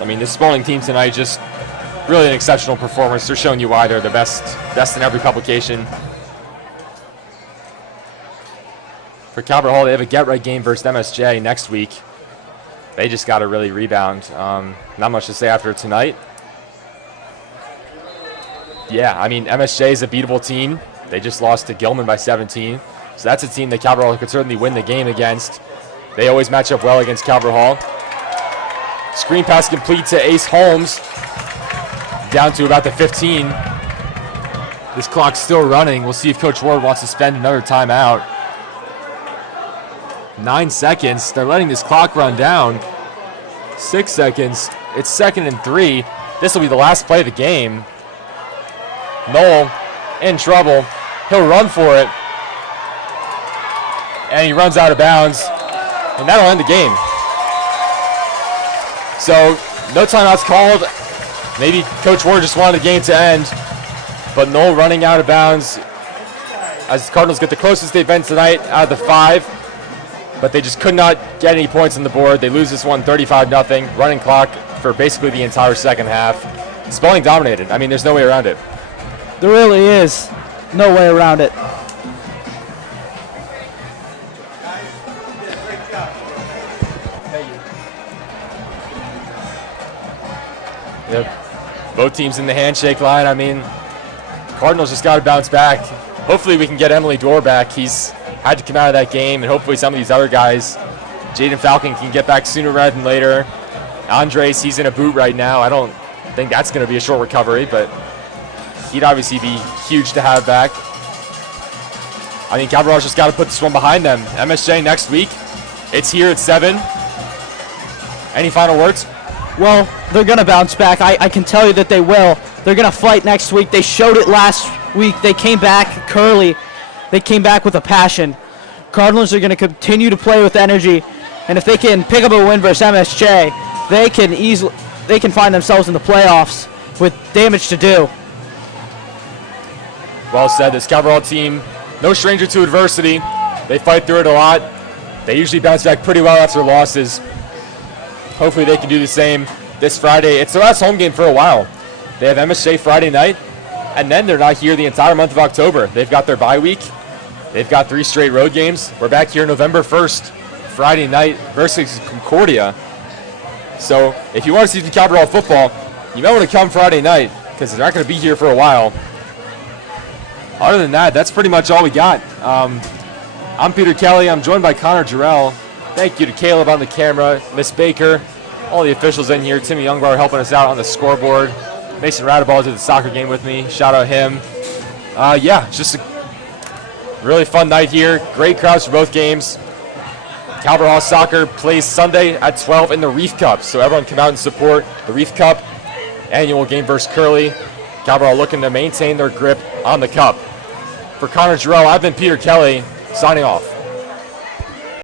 I mean, this Spalding team tonight just really an exceptional performance. They're showing you why they're the best in every publication. For Calvert Hall, they have a get-right game versus MSJ next week. They just got to really rebound. Not much to say after tonight. Yeah, I mean, MSJ is a beatable team. They just lost to Gilman by 17. So that's a team that Calvert Hall could certainly win the game against. They always match up well against Calvert Hall. Screen pass complete to Ace Holmes. Down to about the 15. This clock's still running. We'll see if Coach Ward wants to spend another timeout. 9 seconds. They're letting this clock run down. 6 seconds. It's 2nd and 3. This will be the last play of the game. Noel in trouble. He'll run for it. And he runs out of bounds. And that'll end the game. So, no timeouts called. Maybe Coach Ward just wanted the game to end. But Noel running out of bounds as the Cardinals get the closest they've been tonight out of the 5. But they just could not get any points on the board. They lose this one 35-0. Running clock for basically the entire second half. Spalding dominated. I mean, there's no way around it. There really is no way around it. Yep. Both teams in the handshake line. I mean, Cardinals just got to bounce back. Hopefully we can get Emily Dorr back. He's had to come out of that game, and hopefully some of these other guys, Jaden Falcon, can get back sooner rather than later. Andres, he's in a boot right now. I don't think that's going to be a short recovery, but he'd obviously be huge to have back. I think Cavaliers just got to put this one behind them. MSJ next week. It's here at 7. Any final words? Well, they're going to bounce back. I can tell you that they will. They're going to fight next week. They showed it last week. They came back curly. They came back with a passion. Cardinals are going to continue to play with energy, and if they can pick up a win versus MSJ, they can find themselves in the playoffs with damage to do. Well said. This Cavalier team, no stranger to adversity. They fight through it a lot. They usually bounce back pretty well after losses. Hopefully they can do the same this Friday. It's their last home game for a while. They have MSJ Friday night, and then they're not here the entire month of October. They've got their bye week. They've got 3 straight road games. We're back here November 1st, Friday night versus Concordia. So if you want to see some Cavalier football, you might want to come Friday night because they're not going to be here for a while. Other than that, that's pretty much all we got. I'm Peter Kelly. I'm joined by Connor Jarrell. Thank you to Caleb on the camera, Miss Baker, all the officials in here. Timmy Youngbar helping us out on the scoreboard. Mason Radaball did the soccer game with me. Shout out him. Yeah, just a really fun night here. Great crowds for both games. Calvert Hall Soccer plays Sunday at 12 in the Reef Cup. So everyone come out and support the Reef Cup annual game versus Curly. Calvert Hall looking to maintain their grip on the cup. For Connor Jarrell, I've been Peter Kelly, signing off.